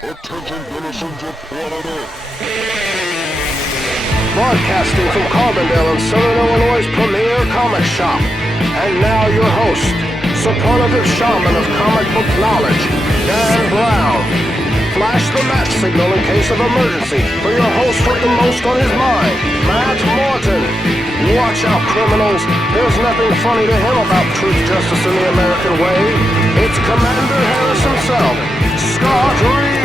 Attention denizens of planet Earth. Broadcasting from Carbondale in Southern Illinois' premier comic shop. And now your host, superlative shaman of comic book knowledge, Dan Brown. Flash the match signal in case of emergency for your host with the most on his mind, Matt Morton. Watch out, criminals. There's nothing funny to him about truth, justice, and the American way. It's Commander Harris himself, Scott Reed.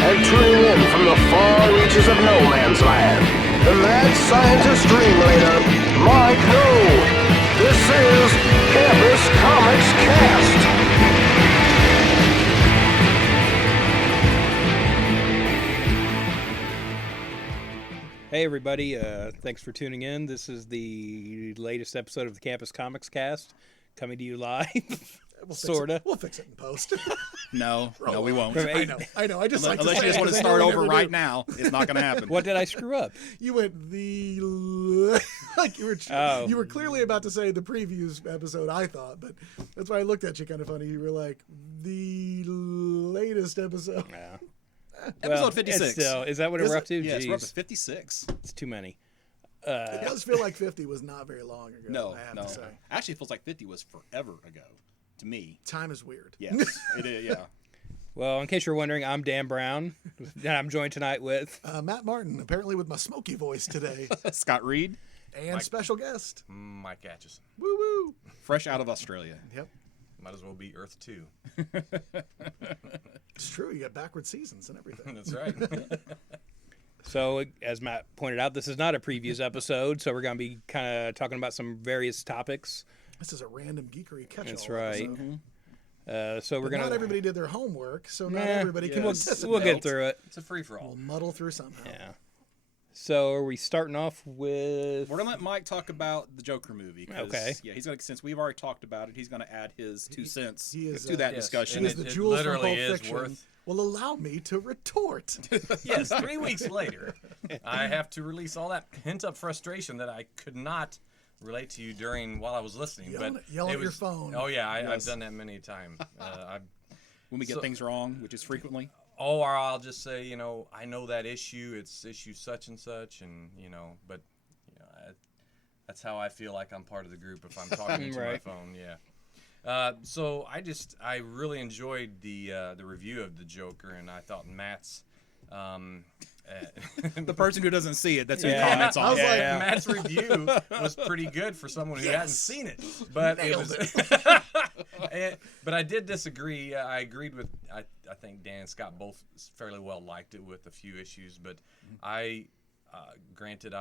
And tuning in from the far reaches of no man's land, the mad scientist dream leader, Mike No. This is Campus Comics Cast. Hey everybody, thanks for tuning in. This is the latest episode of the Campus Comics Cast, coming to you live. Sorta. We'll fix it in post. No, we won't. I know. I just like Unless to you say just want to it, 'cause I start know we over never right do. now, it's not going to happen. What did I screw up? You went like you were clearly about to say the previews episode. I thought, but that's why I looked at you kind of funny. You were like the latest episode. Yeah. Episode 56. It's still, is that what we're up to? Yes, we're up Jeez, to 56. it's too many. It does feel like 50 was not very long ago. No, I have no. to say. Actually, it feels like 50 was forever ago to me. Time is weird. Yes, it is, yeah. Well, in case you're wondering, I'm Dan Brown, and I'm joined tonight with... Matt Martin, apparently with my smoky voice today, Scott Reed, and special guest. Mike Atchison. Woo woo. fresh out of Australia. Yep. Might as well be Earth 2. It's true. You got backward seasons and everything. That's right. So, as Matt pointed out, this is not a previews episode, so we're going to be kind of talking about some various topics. This is a random geekery catch-all. That's right. episode. So we're But going not to... everybody did their homework, so not everybody can participate. We'll get through it. It's a free-for-all. We'll muddle through somehow. Yeah. So, are we starting off with... We're gonna let Mike talk about the Joker movie. 'Cause, Okay. Yeah, he's gonna, since we've already talked about it, he's gonna add his 2 cents he is, to that yes, discussion. It is and the it jewels from literally Pulp is Fiction worth- will allow me to retort. Yes, 3 weeks later, I have to release all that pent-up frustration that I could not relate to you while I was listening. Yell it at your was- phone. Oh, yeah, I've Yes. done that many times. When we get things wrong, which is frequently. Or I'll just say, I know that issue. It's issue such and such, and but that's how I feel like I'm part of the group if I'm talking to my Right. phone. Yeah. So I really enjoyed the review of the Joker, and I thought Matt's. The person who doesn't see it, that's who Yeah. comments on I was it. like, Matt's review was pretty good for someone who hadn't seen it, but Nailed but I did disagree. I agreed with I think Dan and Scott both fairly well liked it with a few issues, but granted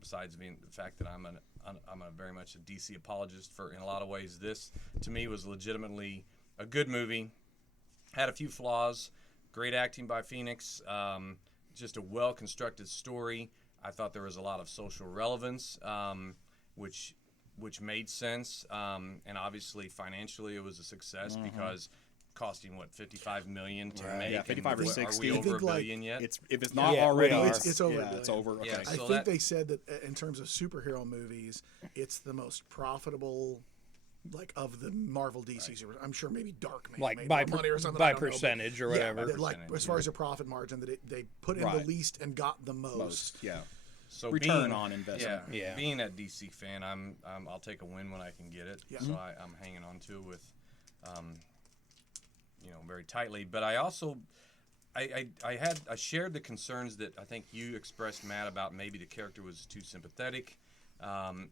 besides being the fact that I'm a very much a DC apologist in a lot of ways, this to me was legitimately a good movie. Had a few flaws. Great acting by Phoenix, just a well-constructed story. I thought there was a lot of social relevance, which made sense, and obviously financially it was a success because costing $55 million to make. Yeah, 55 or and 60. Are we I over think, $1 billion yet? If it's not Yeah, already, we are. It's over. Yeah, it's over. Okay. Yeah, I so think they said that in terms of superhero movies, it's the most profitable, of the Marvel DC. I'm sure maybe Dark made more money or something. I by don't know, but percentage or yeah, whatever. as far as a profit margin, that they put in the Right. least and got the most. Yeah. So Return on investment. Yeah. Being a DC fan, I'll take a win when I can get it. Yeah. So I'm hanging on to it with, very tightly. But I also, I shared the concerns that I think you expressed, Matt, about maybe the character was too sympathetic.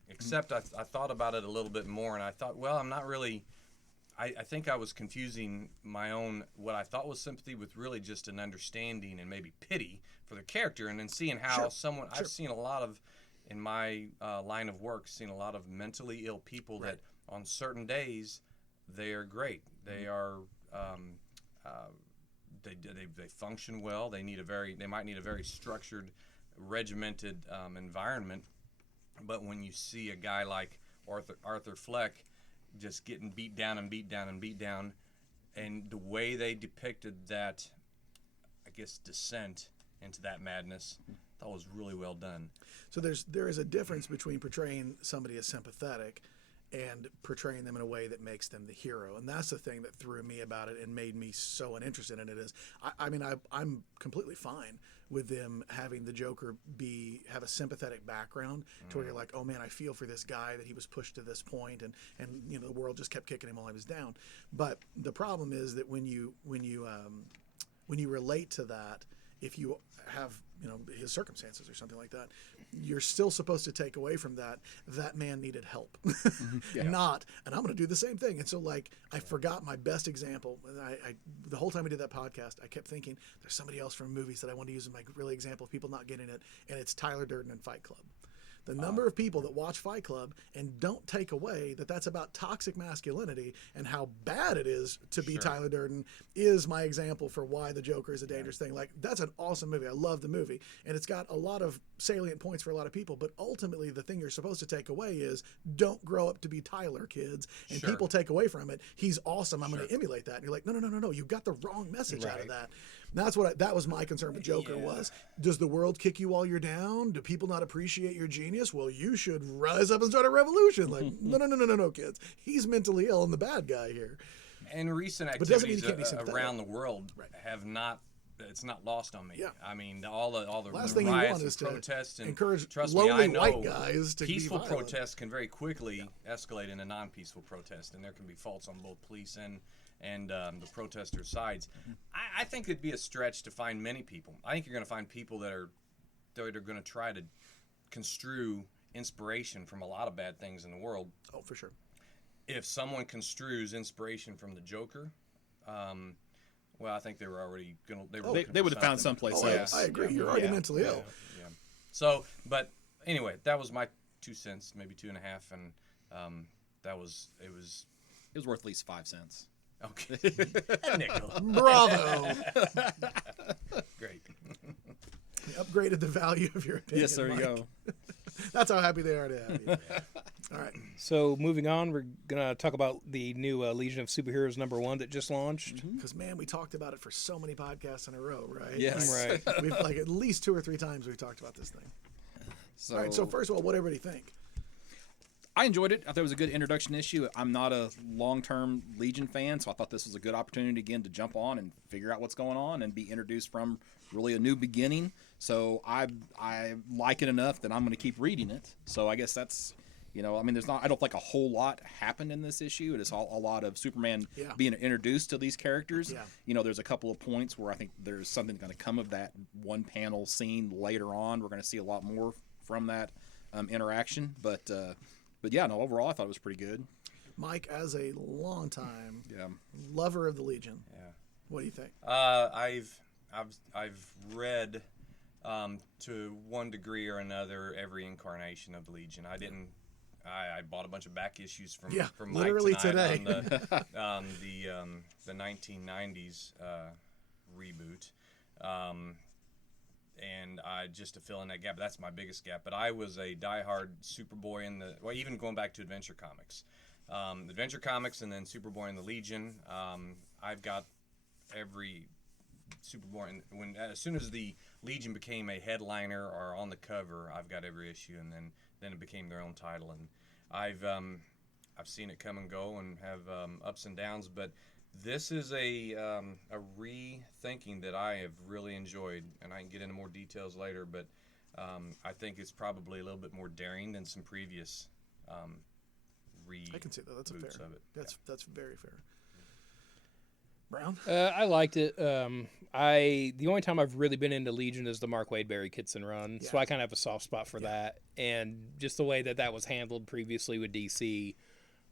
Except I thought about it a little bit more, and I thought, well, I'm not really. I think I was confusing my own what I thought was sympathy with really just an understanding and maybe pity for the character, and then seeing how I've seen a lot of in my line of work, seen a lot of mentally ill people that on certain days they are great. They are they function well. They might need a very structured, regimented environment. But when you see a guy like Arthur Fleck just getting beat down and beat down and beat down, and the way they depicted that, I guess, descent into that madness, I thought was really well done. So there is a difference between portraying somebody as sympathetic and portraying them in a way that makes them the hero. And that's the thing that threw me about it and made me so uninterested in it. Is I'm completely fine with them having the Joker have a sympathetic background to where you're like, oh man, I feel for this guy that he was pushed to this point, and the world just kept kicking him while he was down. But the problem is that when you relate to that, if you have his circumstances or something like that, you're still supposed to take away from that man needed help. Not, and I'm going to do the same thing. And so like I forgot my best example. And I the whole time we did that podcast, I kept thinking there's somebody else from movies that I want to use as my really example of people not getting it, and it's Tyler Durden in Fight Club. The number of people that watch Fight Club and don't take away that that's about toxic masculinity and how bad it is to be Tyler Durden is my example for why the Joker is a dangerous thing. Like, that's an awesome movie. I love the movie. And it's got a lot of salient points for a lot of people. But ultimately, the thing you're supposed to take away is don't grow up to be Tyler, kids. And people take away from it, he's awesome, I'm going to emulate that. And you're like, no. You got the wrong message out of that. And that's that was my concern with Joker was, does the world kick you while you're down? Do people not appreciate your genius? Well, you should rise up and start a revolution. Like, no, kids. He's mentally ill and the bad guy here. And recent activities around the world have not. It's not lost on me. Yeah. I mean, all the last thing riots you want is and protests and encourage trust lonely me, I know white guys to peaceful be violent. protests can very quickly escalate into non-peaceful protest, and there can be faults on both police and the protester sides. I think it'd be a stretch to find many people. I think you're going to find people that are going to try to construe inspiration from a lot of bad things in the world. Oh, for sure. If someone construes inspiration from the Joker, well, I think they were already going to. They would have found someplace else. I agree. You're already mentally ill. Yeah. So, but anyway, that was my 2 cents, maybe 2.5, and it was worth at least 5 cents. Okay. Nickel. Bravo. Great. You upgraded the value of your opinion. Yes, there you go. That's how happy they are to have you. All right. So moving on, we're gonna talk about the new Legion of Superheroes #1 that just launched. Because man, we talked about it for so many podcasts in a row, right? Yes. Right. We've like at least 2 or 3 times we've talked about this thing. So, All right. So first of all, what everybody think? I enjoyed it. I thought it was a good introduction issue. I'm not a long-term Legion fan, so I thought this was a good opportunity again to jump on and figure out what's going on and be introduced from really a new beginning. So I like it enough that I'm going to keep reading it. So I guess that's, I mean, I don't think a whole lot happened in this issue. It is a lot of Superman being introduced to these characters. Yeah. There's a couple of points where I think there's something going to come of that one panel scene later on. We're going to see a lot more from that interaction, But yeah, no, overall I thought it was pretty good. Mike, as a longtime lover of the Legion, what do you think? I've read to one degree or another every incarnation of the Legion. I bought a bunch of back issues from Mike literally tonight today on the 1990s reboot. And just to fill in that gap, that's my biggest gap. But I was a diehard Superboy even going back to Adventure Comics. Adventure Comics and then Superboy and the Legion. I've got every Superboy. As soon as the Legion became a headliner or on the cover, I've got every issue, and then it became their own title. And I've seen it come and go and have ups and downs, but this is a rethinking that I have really enjoyed, and I can get into more details later, but I think it's probably a little bit more daring than some previous I can see that. That's fair. Of it. That's very fair. Brown? I liked it. The only time I've really been into Legion is the Mark Waid Barry Kitson run, so I kind of have a soft spot for that, and just the way that was handled previously with DC.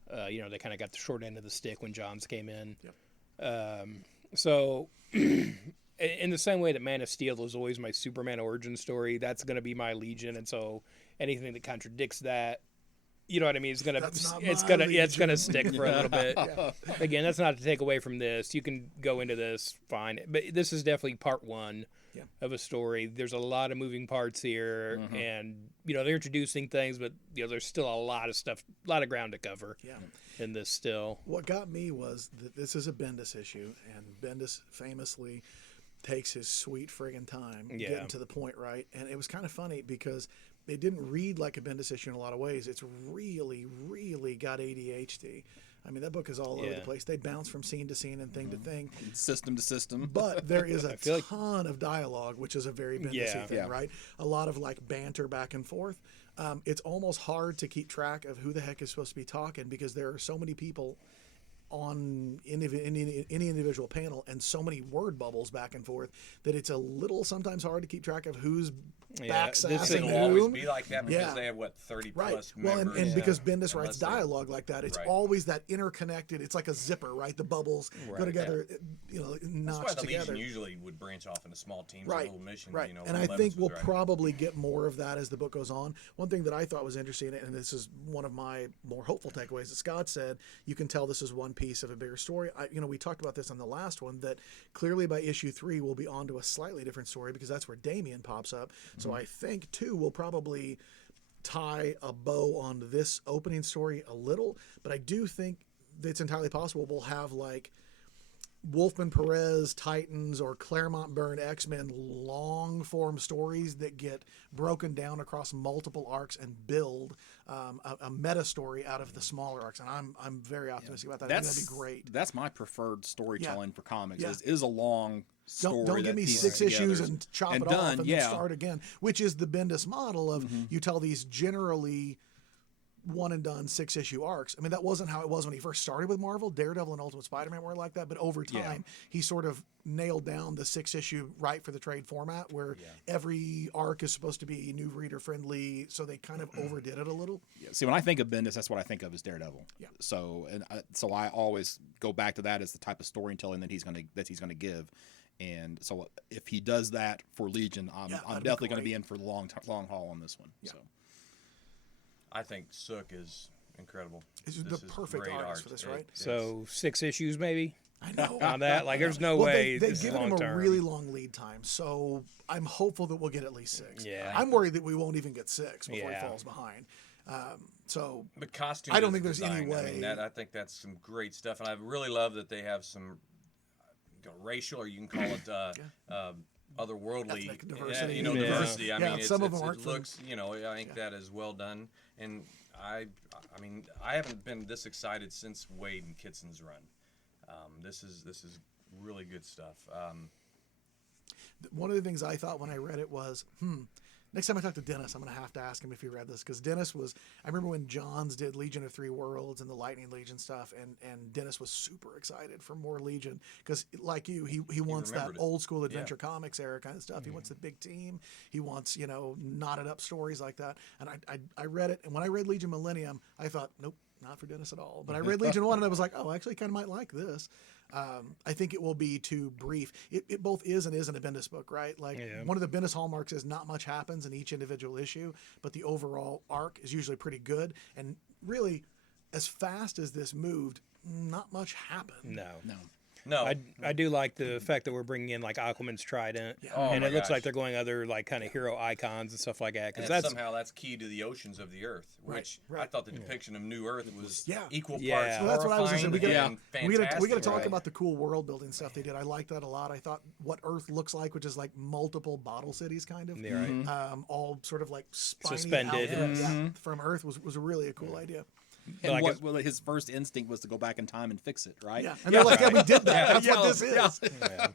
They kind of got the short end of the stick when Johns came in. Yep. So, in the same way that Man of Steel is always my Superman origin story, that's going to be my Legion. And so, anything that contradicts that, you know what I mean? It's gonna stick for a little bit. Again, that's not to take away from this. You can go into this fine, but this is definitely part 1 of a story. There's a lot of moving parts here, and they're introducing things, but there's still a lot of stuff, a lot of ground to cover. In this still. What got me was that this is a Bendis issue, and Bendis famously takes his sweet friggin' time getting to the point, right? And it was kind of funny because it didn't read like a Bendis issue in a lot of ways. It's really, really got ADHD. I mean, that book is all over the place. They bounce from scene to scene and thing to thing. System to system. But there is a ton of dialogue, which is a very Bendis thing, right? A lot of like banter back and forth. It's almost hard to keep track of who the heck is supposed to be talking because there are so many people on any individual panel and so many word bubbles back and forth that it's a little sometimes hard to keep track of who's backsassing It'll whom. always be like that because they have 30 Right. plus Well, members. and because Bendis writes dialogue like that, it's always that interconnected. It's like a zipper, right? The bubbles go together, That's notched why the together. Legion usually would branch off into small teams Right, and little missions. right. You know, And I when think Levis we'll was writing. probably get more of that as the book goes on. One thing that I thought was interesting, and this is one of my more hopeful takeaways that Scott said, you can tell this is one piece of a bigger story. We talked about this on the last one, that clearly by issue 3 we'll be on to a slightly different story because that's where Damien pops up. So I think, too, we'll probably tie a bow on this opening story a little, but I do think that it's entirely possible we'll have like Wolfman Perez Titans or Claremont Byrne X-Men long form stories that get broken down across multiple arcs and build a meta story out of the smaller arcs, and I'm very optimistic about that. I think that'd be great. That's my preferred storytelling for comics. Yeah. Is a long story. Don't give me pieces 6 together issues and chop it off and then yeah. start again, which is the Bendis model of you tell these generally one and done 6-issue arcs. I mean, that wasn't how it was when he first started with Marvel. Daredevil and Ultimate Spider-Man were like that, but over time he sort of nailed down the 6-issue right for the trade format where every arc is supposed to be new reader friendly, so they kind of overdid it a little. Yeah. See, when I think of Bendis, that's what I think of as Daredevil. Yeah. So I always go back to that as the type of storytelling that he's going to give. And so if he does that for Legion, I'm definitely going to be in for the long haul on this one. Yeah. So. I think Sook is incredible. It's This the is perfect great artist for this, right? So 6 issues maybe I know. on that. Like there's no Well, way they've this is given long him a term. really long lead time, so I'm hopeful that we'll get at least 6. Yeah. I'm worried that we won't even get 6 before he Yeah. falls behind. So But costume. I don't think there's any design, I way- mean, I think that's some great stuff, and I really love that they have some racial, or you can call it otherworldly Ethnic diversity. diversity. I Yeah, mean, some of them it aren't from- looks, I think that is well done, and I mean, I haven't been this excited since Wade and Kitson's run. This is really good stuff. one of the things I thought when I read it was, next time I talk to Dennis, I'm going to have to ask him if he read this, because Dennis was, I remember when Johns did Legion of Three Worlds and the Lightning Legion stuff, and Dennis was super excited for more Legion, because like you, he wants that remembered it. old school Adventure Comics era kind of stuff. He wants the big team. He wants, knotted up stories like that. And I read it, and when I read Legion Millennium, I thought, nope, not for Dennis at all. But I read Legion 1 and I was like, oh, I actually kind of might like this. I think it will be too brief. It both is and isn't a Bendis book, right? Like one of the Bendis hallmarks is not much happens in each individual issue, but the overall arc is usually pretty good. And really, as fast as this moved, not much happened. No, I do like the fact that we're bringing in like Aquaman's trident, Oh and my it looks like gosh. they're going other like kind of hero icons and stuff like that. Because and that's somehow that's key to the oceans of the Earth, which I thought the depiction of New Earth was equal parts. Yeah. So that's what I was going to say. horrifying We and got to fantastic. talk about the cool world building stuff they did. I liked that a lot. I thought what Earth looks like, which is like multiple bottle cities, kind of, Yeah, right. all sort of like spiny Suspended. out from Earth was really a cool idea. And like his first instinct was to go back in time and fix it, right? Yeah, and they're like, yeah, we did that. That's what this is.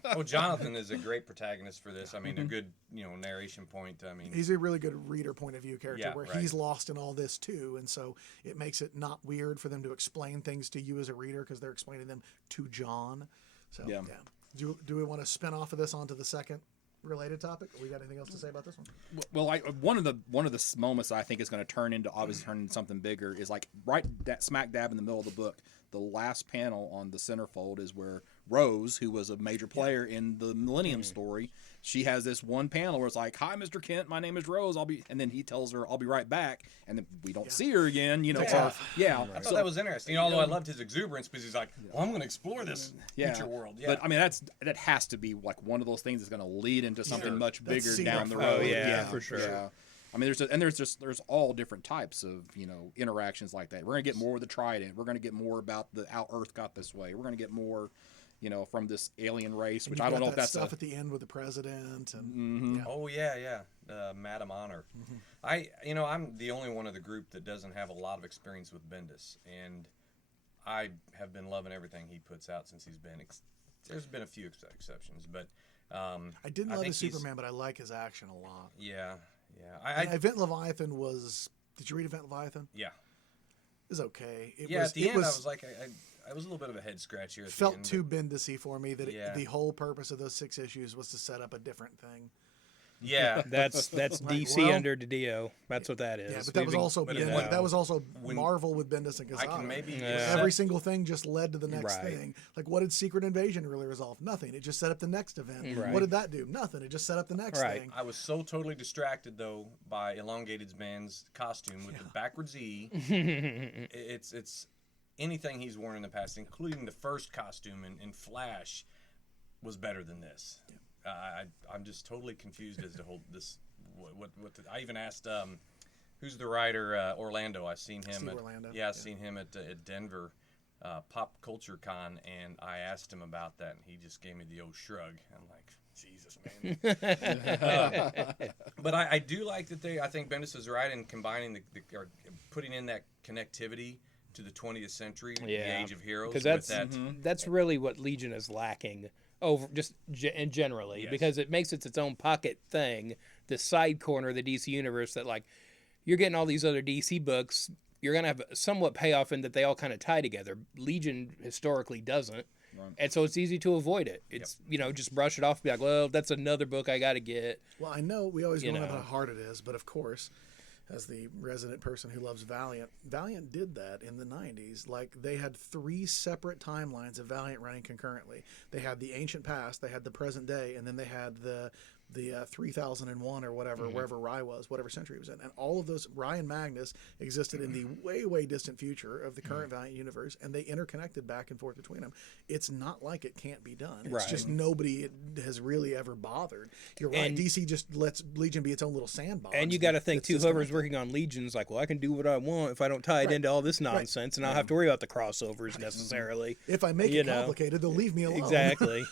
Well, Jonathan is a great protagonist for this. I mean, a good narration point. I mean, He's a really good reader point of view character Yeah, where right. he's lost in all this too, and so it makes it not weird for them to explain things to you as a reader because they're explaining them to John. So Yeah. Do we want to spin off of this onto the second related topic? Or we got anything else to say about this one? Well, one of the moments I think is going to turn into something bigger is like right smack dab in the middle of the book. The last panel on the centerfold is where Rose, who was a major player in the Millennium story, she has this one panel where it's like, "Hi, Mr. Kent, my name is Rose. and then he tells her, "I'll be right back," and then we don't see her again. I thought that was interesting. Although I loved his exuberance because he's like, "Well, I'm going to explore this future world." Yeah, But I mean, that has to be like one of those things that's going to lead into something much That's bigger secret down the forever. road. Oh, yeah, for sure. Yeah. I mean, there's all different types of interactions like that. We're gonna get more with the Trident. We're gonna get more about how Earth got this way. We're gonna get more, from this alien race, And which you've I don't got know if that that's stuff at the end with the president. And Oh yeah. Madam Honor. I'm the only one of the group that doesn't have a lot of experience with Bendis, and I have been loving everything he puts out since he's been. There's been a few exceptions, but I didn't love think his he's- Superman, but I like his action a lot. Yeah. And Event Leviathan was. Did you read Event Leviathan? Yeah. It was okay. It Yeah. was, At the it end, was, I was like, I was a little bit of a head scratcher. At the felt end, too Bendis-y for me. That Yeah. the whole purpose of those 6 issues was to set up a different thing. Yeah. That's DC well- under Didio. That's what that is. Yeah, but that was Moving- also but it- that was also when- Marvel with Bendis and I Quesada. can maybe Yeah. accept- Every single thing just led to the next Right. thing. Like, what did Secret Invasion really resolve? Nothing. It just set up the next event. Right. What did that do? Nothing. It just set up the next Right. thing. I was so totally distracted though by Elongated's man's costume with the backwards E. It's anything he's worn in the past, including the first costume in Flash, was better than this. I'm just totally confused as to this. I even asked who's the writer Orlando. I've seen him. Steve at, Orlando, Yeah, I've seen him at Denver Pop Culture Con, and I asked him about that, and he just gave me the old shrug. I'm like, Jesus, man. But I do like that I think Bendis is right in combining or putting in that connectivity to the 20th century, the Age of Heroes. Because with that's really what Legion is lacking over and generally, Yes. because it makes it its own pocket thing, the side corner of the DC universe that, like, you're getting all these other DC books, you're gonna have somewhat payoff in that they all kind of tie together. Legion historically doesn't. Right. And so it's easy to avoid it. It's just brush it off and be like, well, that's another book I got to get. Well, I know we always go on know. about how hard it is, but of course, as the resident person who loves Valiant did that in the 90s. Like, they had 3 separate timelines of Valiant running concurrently. They had the ancient past, they had the present day, and then they had the 3001 or whatever, wherever Rye was, whatever century it was in. And all of those, Rye and Magnus existed in the way, way distant future of the current Valiant universe, and they interconnected back and forth between them. It's not like it can't be done. It's Right. just nobody has really ever bothered. You're right. And- DC just lets Legion be its own little sandbox. And you got to think, It's too, just whoever's connected. working on Legion's like, well, I can do what I want if I don't tie it into all this nonsense, and I don't have to worry about the crossovers necessarily. If I make you it know. complicated, they'll leave me alone. Exactly.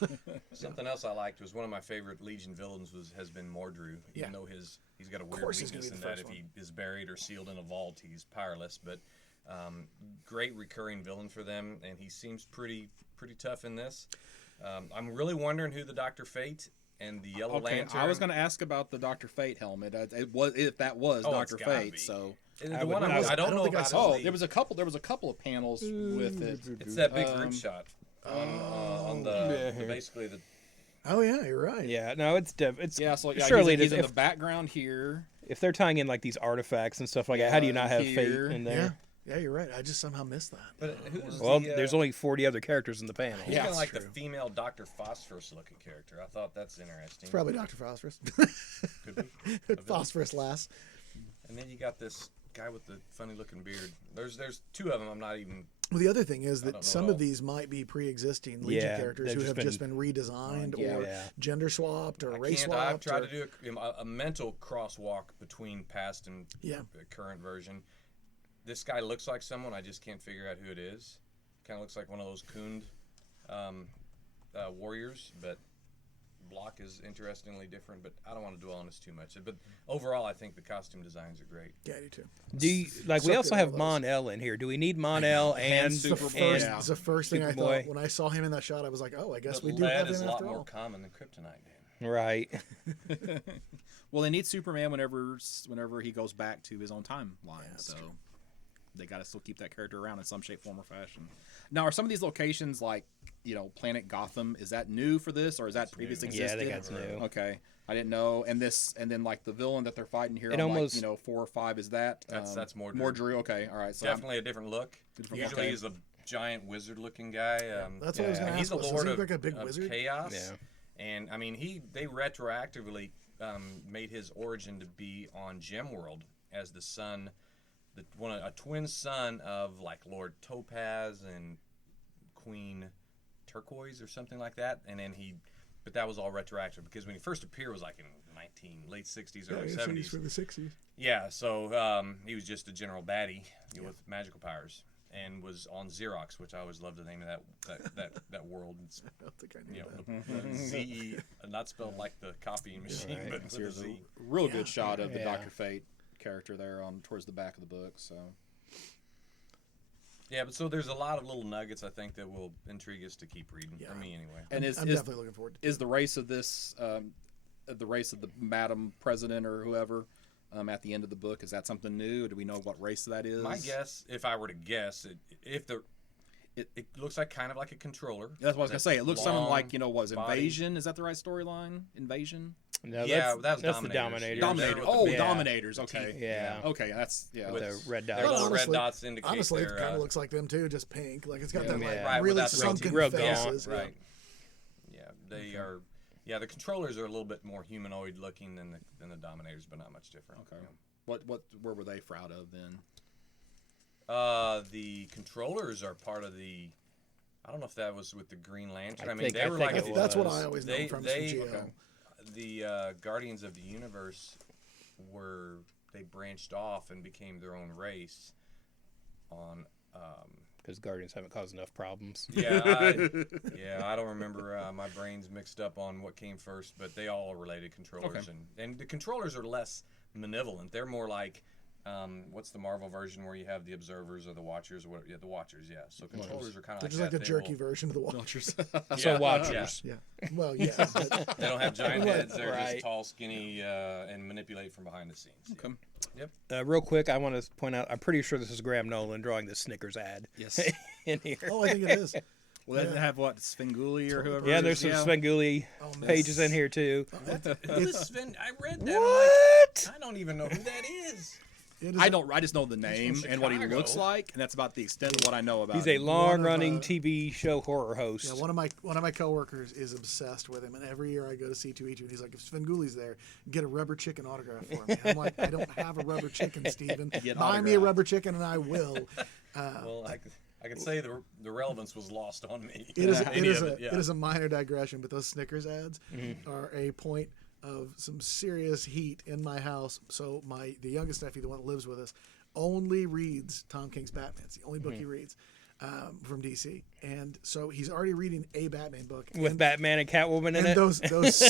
Something else I liked was one of my favorite Legion villains has been Mordru, even though he's got a weird course he's weakness gonna in be the that first if he is buried or sealed in a vault, he's powerless. But great recurring villain for them, and he seems pretty tough in this. I'm really wondering who the Dr. Fate and the Yellow Lantern. I was going to ask about the Dr. Fate helmet. It was if that was Oh, it's Dr. gotta Fate. be. So The one I don't know think I about. saw is oh, there was a couple of panels with it. It's that big group shot on the basically the. Oh yeah, you're right. Yeah, no, it's Yeah, so surely he's it in is. the background here. If they're tying in like these artifacts and stuff like that, how do you not have here. Fate in Yeah, there? yeah, you're right. I just somehow missed that. But who's Well, the, there's only 40 other characters in the panel. who's Yeah, kinda like true. the female Dr. Phosphorus looking character. I thought that's interesting. It's probably Dr. Phosphorus. Could be. Phosphorus lass. And then you got this guy with the funny looking beard. There's 2 of them. I'm not even. Well, the other thing is don't know that some at of all. these might be pre-existing Legion Yeah, characters they've who just have just been redesigned or Yeah. gender swapped or race I've swapped. tried or- to do a mental crosswalk between past and Yeah. the current version. This guy looks like someone. I just can't figure out who it is. Kind of looks like one of those Kund warriors, but Block is interestingly different. But I don't want to dwell on this too much. But overall, I think the costume designs are great. Yeah, I do too. Do you, like we Suck also at have all those. Mon-El in here? Do we need Mon-El and It's the Super- first, yeah. it's the first thing I Superboy. thought when I saw him in that shot. I was like, oh, I guess But we do have lead is him a lot after more all. common than kryptonite. Dan. Right? Well, they need Superman whenever he goes back to his own timeline. that's So true. they got to still keep that character around in some shape, form, or fashion. Now, are some of these locations like Planet Gotham? Is that new for this, or is that previously Yeah, I existed? think that's new. Okay, I didn't know. And then like the villain that they're fighting here, It on almost- 4 or 5, is that That's Mordru. Mordru. Okay, all right. So I'm- Definitely a different look. Different Usually look. he's a giant wizard-looking guy. That's what I was Yeah. going to He's ask. a Does lord he of, look like a big of wizard? chaos. Yeah. And I mean, they retroactively made his origin to be on Gemworld as the son, a twin son of like Lord Topaz and Queen Turquoise or something like that. And then but that was all retroactive because when he first appeared it was like in late 60s, early 70s. for the 60s. Yeah, so he was just a general baddie with magical powers. and was on Xerox, which I always love the name of that world. It's, I don't think I knew that. the ZE, not spelled like the copying machine, but with a Here's a Z. real good shot of the Yeah. Dr. Fate character there on towards the back of the book. So Yeah, but so there's a lot of little nuggets I think that will intrigue us to keep reading. For me, anyway. and I'm is definitely looking forward to is the race of this the race of the Madam President or whoever at the end of the book, is that something new? Do we know what race that is? My guess, if I were to guess, it looks like kind of like a controller. That's what I was gonna say. It looks something like long was body. Invasion? Is that the right storyline? Invasion. No, Yeah, that's that was the Dominators. Dominators. Dominator. with Oh, the- yeah. Dominators. Okay. Yeah. Okay, that's With the red Their dots. little honestly- red dots indicate honestly, it their, kind of looks like them too, just pink. Like it's got that like Yeah. Right, really without the sunken real faces. gaunt, right. Yeah, they are. Yeah, the controllers are a little bit more humanoid looking than the Dominators, but not much different. okay. Yeah. Where were they out of then? The controllers are part of the. I don't know if that was with the Green Lantern. I mean, think- they I were think like it That's what was. I always know They- from they- GL. the Guardians of the Universe they branched off and became their own race. On Because Guardians haven't caused enough problems. I don't remember. My brain's mixed up on what came first, but they all are related controllers, Okay. and the controllers are less malevolent. They're more like. What's the Marvel version where you have the observers or the watchers? Or what? Yeah, the watchers. Yeah. So controllers are kind of They're like just like that. the They jerky will- version of the Watchers. So Watchers. Yeah. Well, yeah. But They don't have giant heads. They're Right. just tall, skinny, and manipulate from behind the scenes. Okay. Yep. Real quick, I want to point out, I'm pretty sure this is Graham Nolan drawing the Snickers ad. Yes. In here. oh, I think it is. Well, they have what Svengoolie or whoever. Yeah, it there's is? some Svengoolie Oh, man. pages in here too. Who's Sven? I read that. What? I'm like, I don't even know who that is. It is I just know the name from and what he Chicago. looks like, and that's about the extent of what I know about He's him. a long-running TV show horror host. Yeah, one of my coworkers is obsessed with him, and every year I go to C2E2, and he's like, "If Svengoolie's there, get a rubber chicken autograph for me." I'm like, "I don't have a rubber chicken, Steven. Get Buy me a autograph. rubber chicken, and I will." Well, I could say the relevance was lost on me. It is Any of it, it is a minor digression, but those Snickers ads are a point of some serious heat in my house. So the youngest nephew, the one that lives with us, only reads Tom King's Batman. It's the only book he reads from DC, and so he's already reading a Batman book with Batman and Catwoman in and it. those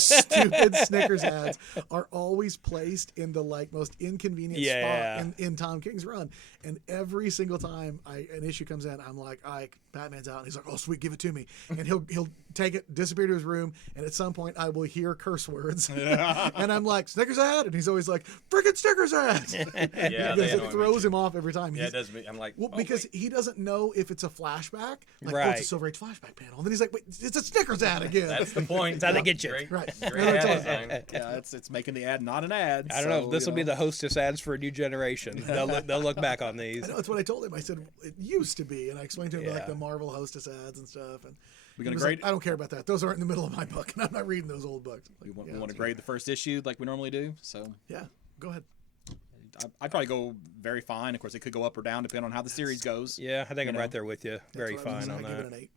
stupid Snickers ads are always placed in the most inconvenient Yeah. spot in Tom King's run. And every single time an issue comes in, I'm like, "Ike, Batman's out," and he's like, "Oh, sweet, give it to me." And he'll take it, disappear to his room, and at some point I will hear curse words, and I'm like, "Snickers ad," and he's always like, "Freaking Snickers ad!" Yeah, because they annoy it me throws too. him off every time. Yeah, He's- it does me. I'm like, well, oh, because wait. he doesn't know if it's a flashback, like, "Oh, Right. it's a Silver Age flashback panel," and then he's like, "Wait, it's a Snickers ad again." That's the point. That's how they get you. Great, Right. great No, no, ad totally. design. Yeah, it's making the ad not an ad. I don't know. so, This will you be the hostess ads for a new generation. They'll look back on these. I know, that's what I told him. I said it used to be, and I explained to him like Yeah. the Marvel hostess ads and stuff. And We he gonna was grade? like, "I don't care about that. Those aren't in the middle of my book, and I'm not reading those old books." We want, Yeah, we want to that's- grade the first issue like we normally do. So Yeah, go ahead. I'd probably go very fine. Of course, it could go up or down depending on how the series goes. Yeah, I think I'm know. right there with you. Very That's what I was fine on gonna give that. it an 8.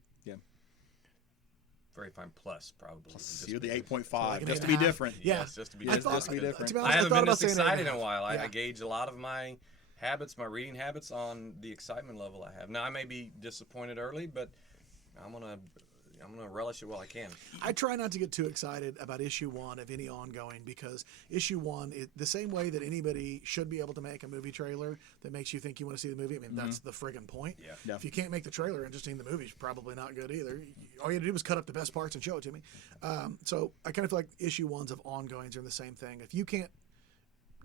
Very fine plus, probably. Just You're the because- 8.5, Like an just to 8.5. be different. Yeah. Yes, just to be I different. thought, just to be different. To be I honest, I haven't thought been about this saying excited in 8.5. a while. I Yeah. gauge a lot of my habits, my reading habits, on the excitement level I have. Now I may be disappointed early, but I'm gonna relish it while I can. I try not to get too excited about issue 1 of any ongoing, because issue 1, the same way that anybody should be able to make a movie trailer that makes you think you want to see the movie. I mean, that's the friggin' point. Yeah. If you can't make the trailer interesting, the movie's probably not good either. All you had to do was cut up the best parts and show it to me. So I kind of feel like issue 1s of ongoings are the same thing. If you can't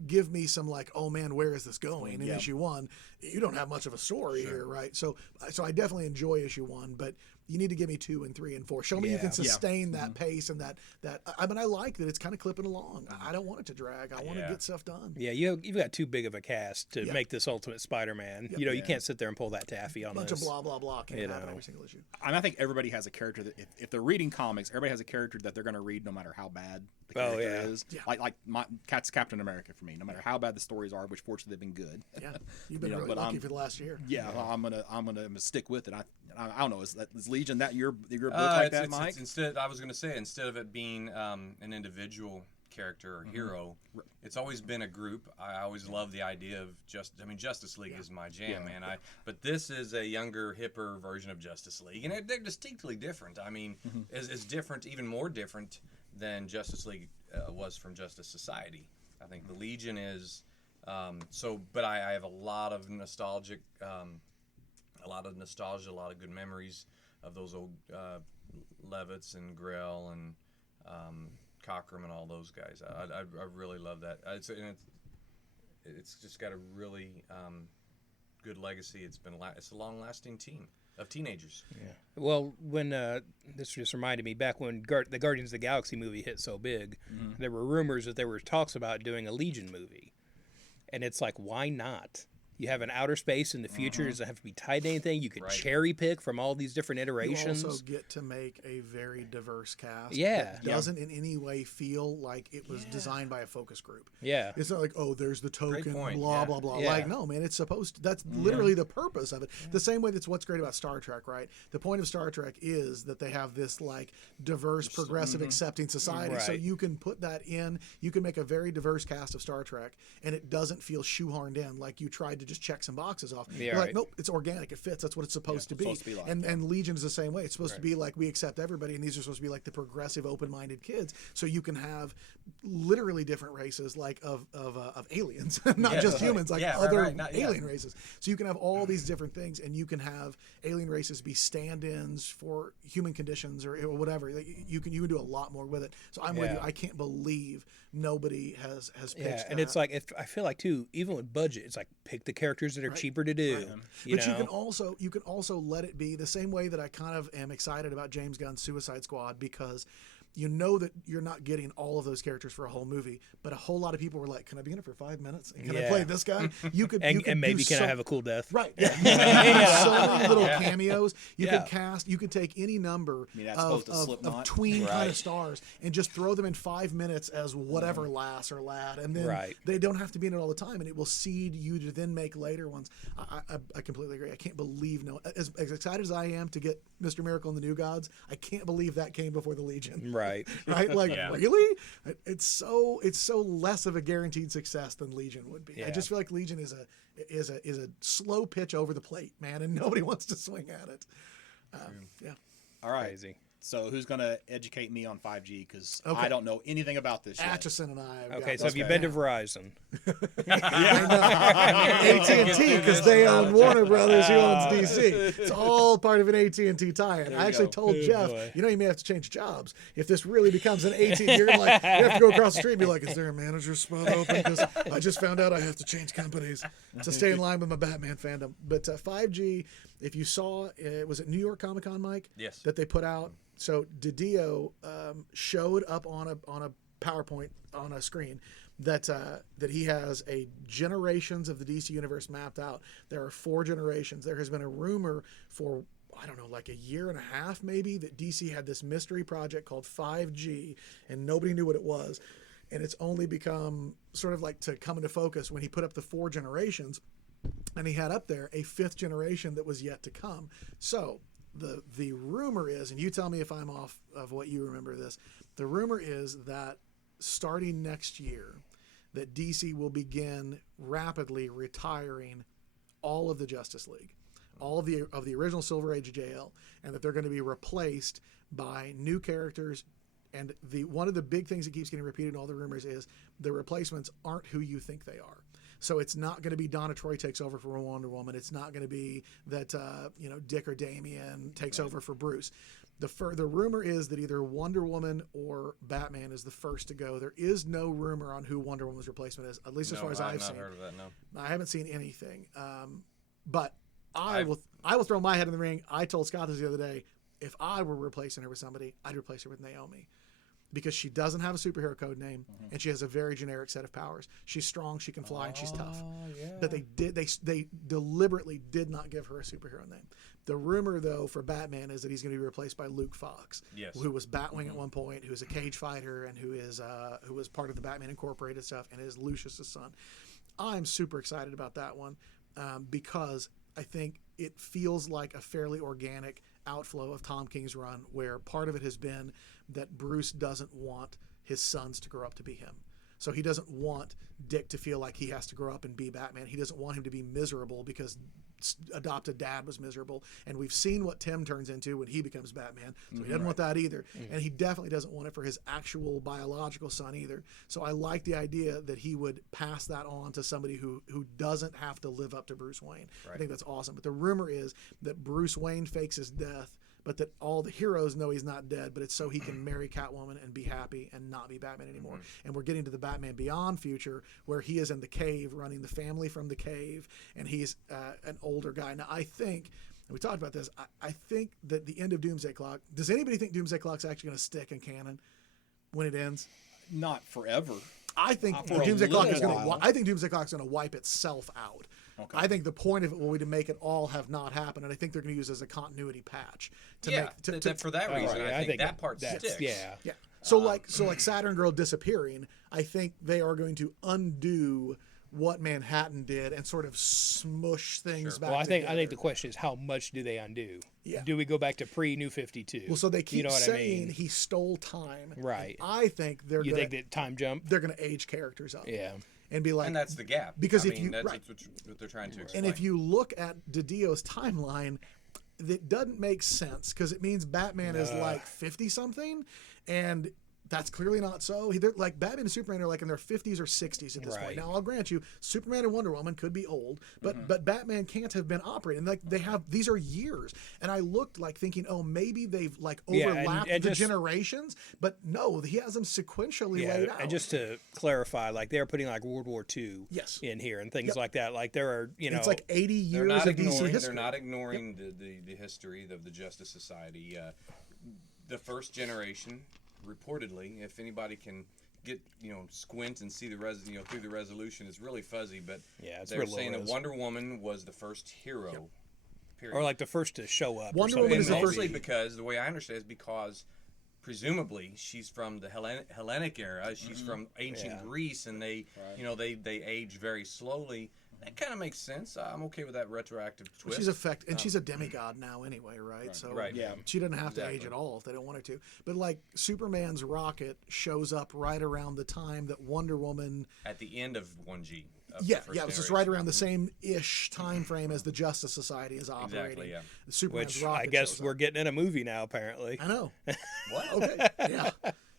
give me some like, "Oh man, where is this going?" in Yeah. issue 1, you don't have much of a story here, right? So I definitely enjoy issue 1, but you need to give me 2 and 3 and 4. Show me you Yeah. can sustain that pace and that. I mean, I like that it's kind of clipping along. I don't want it to drag. I want to Yeah. get stuff done. Yeah, you've got too big of a cast to Yeah. make this Ultimate Spider-Man. You know, you can't sit there and pull that taffy on Bunch this. of blah blah blah can't You happen know. every single issue. And I think everybody has a character that if they're reading comics, everybody has a character that they're going to read no matter how bad the Oh, character yeah. is. Yeah. Like that's Captain America for me. No matter how bad the stories are, which fortunately they've been good. Yeah, you've been You know, really but lucky I'm- for the last year. Yeah, I'm gonna stick with it. I don't know. Is Legion that your book Uh, like that, Mike? instead, I was going to say, instead of it being an individual character or hero. It's always been a group. I always love the idea of Justice League is my jam, man. But this is a younger, hipper version of Justice League, and they're distinctly different. I mean, is different, even more different than Justice League was from Justice Society. I think the Legion is but I have a lot of nostalgia, a lot of good memories of those old Levitts and Grell and Cockrum and all those guys. I really love that. It's just got a really good legacy. It's a long-lasting team of teenagers. Yeah. Well, when this just reminded me, back when the Guardians of the Galaxy movie hit so big, there were rumors that there were talks about doing a Legion movie, and it's like, why not? You have an outer space in the future. It doesn't have to be tied to anything. You could cherry pick from all these different iterations. You also get to make a very diverse cast. Yeah. That doesn't in any way feel like it was designed by a focus group. Yeah. It's not like, oh, there's the token, point. blah, blah, blah. Yeah. Like, no, man, it's supposed to, that's literally the purpose of it. The same way that's what's great about Star Trek, right? The point of Star Trek is that they have this, like, diverse, progressive, accepting society. So Right. you can put that in. You can make a very diverse cast of Star Trek, and it doesn't feel shoehorned in like you tried to just check some boxes off. Yeah, You're like, right. nope, it's organic. It fits. That's what it's supposed to be. supposed to be like, and Legion is the same way. It's supposed to be like, we accept everybody, and these are supposed to be like the progressive, open-minded kids. So you can have literally different races, like of aliens, not just humans, like other alien races. So you can have all these different things, and you can have alien races be stand-ins for human conditions or whatever. Like, you can do a lot more with it. So I'm with you. I can't believe nobody has pitched Yeah, and that. it's like, I feel like too, even with budget, it's like pick the characters that are cheaper to do. You But know? you can also let it be the same way that I kind of am excited about James Gunn's Suicide Squad, because you know that you're not getting all of those characters for a whole movie, but a whole lot of people were like, "Can I be in it for 5 minutes? And can I play this guy?" You could, and, you could and maybe do can I have a cool death? Right. Yeah. You could do so many little cameos. You could cast. You could take any number that's of supposed to Slipknot. tween kind of stars and just throw them in 5 minutes as whatever lass or lad, and then they don't have to be in it all the time, and it will seed you to then make later ones. I completely agree. I can't believe as excited as I am to get Mr. Miracle and the New Gods, I can't believe that came before the Legion. Right. Right? Like, really? It's so less of a guaranteed success than Legion would be. I just feel like Legion is a slow pitch over the plate, man, and nobody wants to swing at it. All right. Crazy. So who's going to educate me on 5G? Because I don't know anything about this yet. Atchison and I have Okay, got so have you been to Verizon? AT&T, because they own Warner Brothers, who owns DC. It's all part of an AT&T tie-in. I actually told Jeff, you may have to change jobs. If this really becomes an AT&T, you're gonna you have to go across the street and be like, is there a manager spot open? Because I just found out I have to change companies to stay in line with my Batman fandom. But 5G, if you saw, it was at New York Comic Con, Mike? Yes. That they put out. So Didio showed up on a PowerPoint on a screen that he has a generations of the DC universe mapped out. There are 4 generations. There has been a rumor for, I don't know, like a year and a half maybe, that DC had this mystery project called 5G, and nobody knew what it was. And it's only become sort of like to come into focus when he put up the 4 generations, and he had up there a 5th generation that was yet to come. So the rumor is, and you tell me if I'm off of what you remember this, the rumor is that starting next year, that DC will begin rapidly retiring all of the Justice League, all of the original Silver Age JL, and that they're going to be replaced by new characters. And one of the big things that keeps getting repeated in all the rumors is the replacements aren't who you think they are. So it's not going to be Donna Troy takes over for Wonder Woman. It's not going to be that Dick or Damian takes over for Bruce. The rumor is that either Wonder Woman or Batman is the first to go. There is no rumor on who Wonder Woman's replacement is, at least as far as I've seen. I've not heard of that. No. I haven't seen anything. But I will throw my head in the ring. I told Scott this the other day. If I were replacing her with somebody, I'd replace her with Naomi. Because she doesn't have a superhero code name, and she has a very generic set of powers. She's strong, she can fly, and she's tough. But they deliberately did not give her a superhero name. The rumor, though, for Batman is that he's going to be replaced by Luke Fox, who was Batwing at one point, who is a cage fighter, and who was part of the Batman Incorporated stuff, and is Lucius's son. I'm super excited about that one because I think it feels like a fairly organic outflow of Tom King's run, where part of it has been that Bruce doesn't want his sons to grow up to be him. So he doesn't want Dick to feel like he has to grow up and be Batman. He doesn't want him to be miserable because adopted dad was miserable. And we've seen what Tim turns into when he becomes Batman. So he doesn't want that either. And he definitely doesn't want it for his actual biological son either. So I like the idea that he would pass that on to somebody who doesn't have to live up to Bruce Wayne. I think that's awesome. But the rumor is that Bruce Wayne fakes his death, but that all the heroes know he's not dead, but it's so he can marry Catwoman and be happy and not be Batman anymore. And we're getting to the Batman Beyond future where he is in the cave running the family from the cave, and he's an older guy. Now, I think, and we talked about this, I think that the end of Doomsday Clock, does anybody think Doomsday Clock's actually going to stick in canon when it ends? Not forever. I think For a Doomsday Clock is little going to. while. I think Doomsday Clock's going to wipe itself out. Okay. I think the point of it will be to make it all have not happened, and I think they're going to use it as a continuity patch to Yeah, make for that reason, yeah, I think that part that's- sticks. Yeah. Yeah. So like Saturn Girl disappearing, I think they are going to undo what Manhattan did and sort of smush things back. Well, I think together. the question is how much do they undo? Yeah. Do we go back to pre-New 52? Well, so they keep you know what saying I mean? he stole time. Right. I think they're You gonna, think that time jump? they're going to age characters up. Yeah. And be like, And that's the gap. Because I if mean, you- that's right. what they're trying to explain. and if you look at DiDio's timeline, it doesn't make sense because it means Batman is like 50 something, and that's clearly not so. They're like Batman and Superman are like in their 50s or 60s at this point. Right. Now I'll grant you, Superman and Wonder Woman could be old, but Batman can't have been operating. Like they have, these are years. And I looked like thinking, oh, maybe they've like Yeah, overlapped and the just- generations, but no, he has them sequentially laid out. And just to clarify, like they're putting like World War II Yes. in here and things like that. Like there are, you know, it's like 80 they're years not of DC ignoring, history. they're not ignoring the history of the Justice Society. The first generation, reportedly, if anybody can get squint and see the through the resolution, it's really fuzzy. But Yeah, it's they're real low saying that res. Wonder Woman was the first hero. Period. or like the first to show up. Wonder or Woman something. is the first- Mostly because the way I understand it is because presumably she's from the Hellenic era. She's from ancient Yeah. Greece, and they they age very slowly. That kind of makes sense. I'm okay with that retroactive twist. She's and she's a demigod now anyway, right? So Right. Yeah. she doesn't have to age Exactly. at all if they don't want her to. But like Superman's rocket shows up right around the time that Wonder Woman, at the end of 1G. of the yeah, first it was just generation. right around the same ish time frame as the Justice Society is operating. Exactly, yeah. Superman's Which rocket I guess shows we're up. getting in a movie now, apparently. I know. What? Okay. Yeah.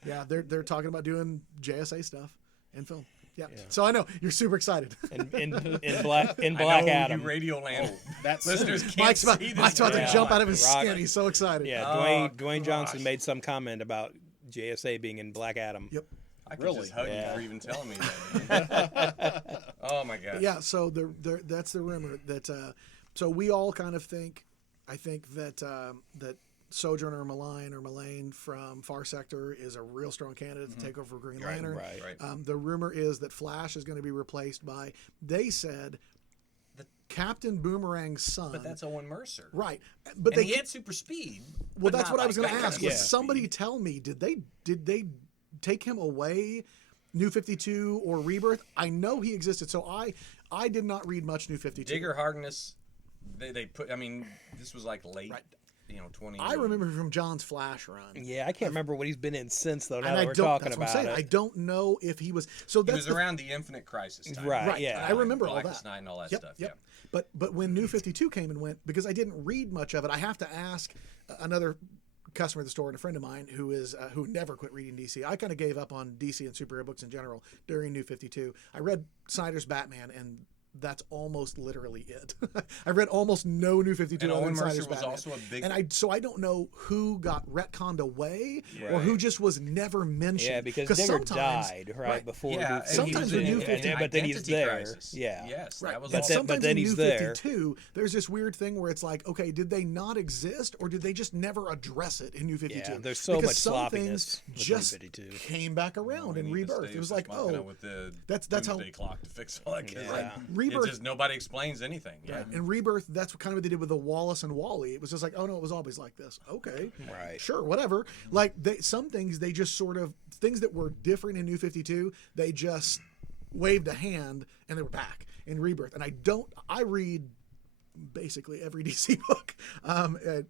Yeah. They're talking about doing JSA stuff in film. Yeah. So I know you're super excited. In Black I know Adam. you Radio Land That's listeners can't Mike's about, see this. Mike's about to Yeah. jump out of his Rock- skin. He's so excited. Yeah, Oh, Dwayne Johnson gosh. made some comment about JSA being in Black Adam. Yep. I could Really? just hug Yeah. you for even telling me that. Oh my god. Yeah, so that's the rumor that so we all kind of think, I think that that Sojourner Mulane from Far Sector is a real strong candidate to take over Green Lantern. right. The rumor is that Flash is going to be replaced by, they said, Captain Boomerang's son. But that's Owen Mercer. Right, but And they he had super speed. well, but that's not what I was like going to that ask. kind Was of somebody speed. tell me did they take him away, New 52 or Rebirth? I know he existed, so I did not read much New 52. Digger Harkness, they put. I mean, this was like late, Right. 20. I remember from John's Flash run. Yeah, I can't remember what he's been in since though. Now And that I we're don't. talking That's what about I'm saying. it. I don't know if he was. So He that's was the, around the Infinite Crisis time. Right, right. yeah. I remember all Blackest that. Night and all that Yep, stuff. Yep. But when New 52 came and went, because I didn't read much of it, I have to ask another customer at the store and a friend of mine who never quit reading DC. I kind of gave up on DC and superhero books in general during New 52. I read Snyder's Batman, and that's almost literally it. I read almost no New 52. And other Owen than Mercer Snyder's was Batman. also a big. And I don't know who got retconned away or Right. who just was never mentioned. Yeah, because Digger sometimes- died right before. Yeah, New and Sometimes he when was New in 52 but then he's Identity there. Crisis. Yeah. Yes, Right, that was but also. sometimes then in he's New there. 52, there's this weird thing where it's like, okay, did they not exist, or did they just never address it in New 52? Yeah, there's so Because much some sloppiness things with New just 52. came back around We in need to Rebirth. stay It was with like, this Machina oh, with the that's how- doomsday clock to fix all that. 'cause, Yeah. like, Rebirth- it's just nobody explains anything. Yeah. in Rebirth, that's kind of what they did with the Wallace and Wally. It was just like, oh no, it was always like this. Okay, Right. sure, whatever. Like some things, they just sort of things that were different in New 52, they just waved a hand and they were back in Rebirth. And I read basically every DC book,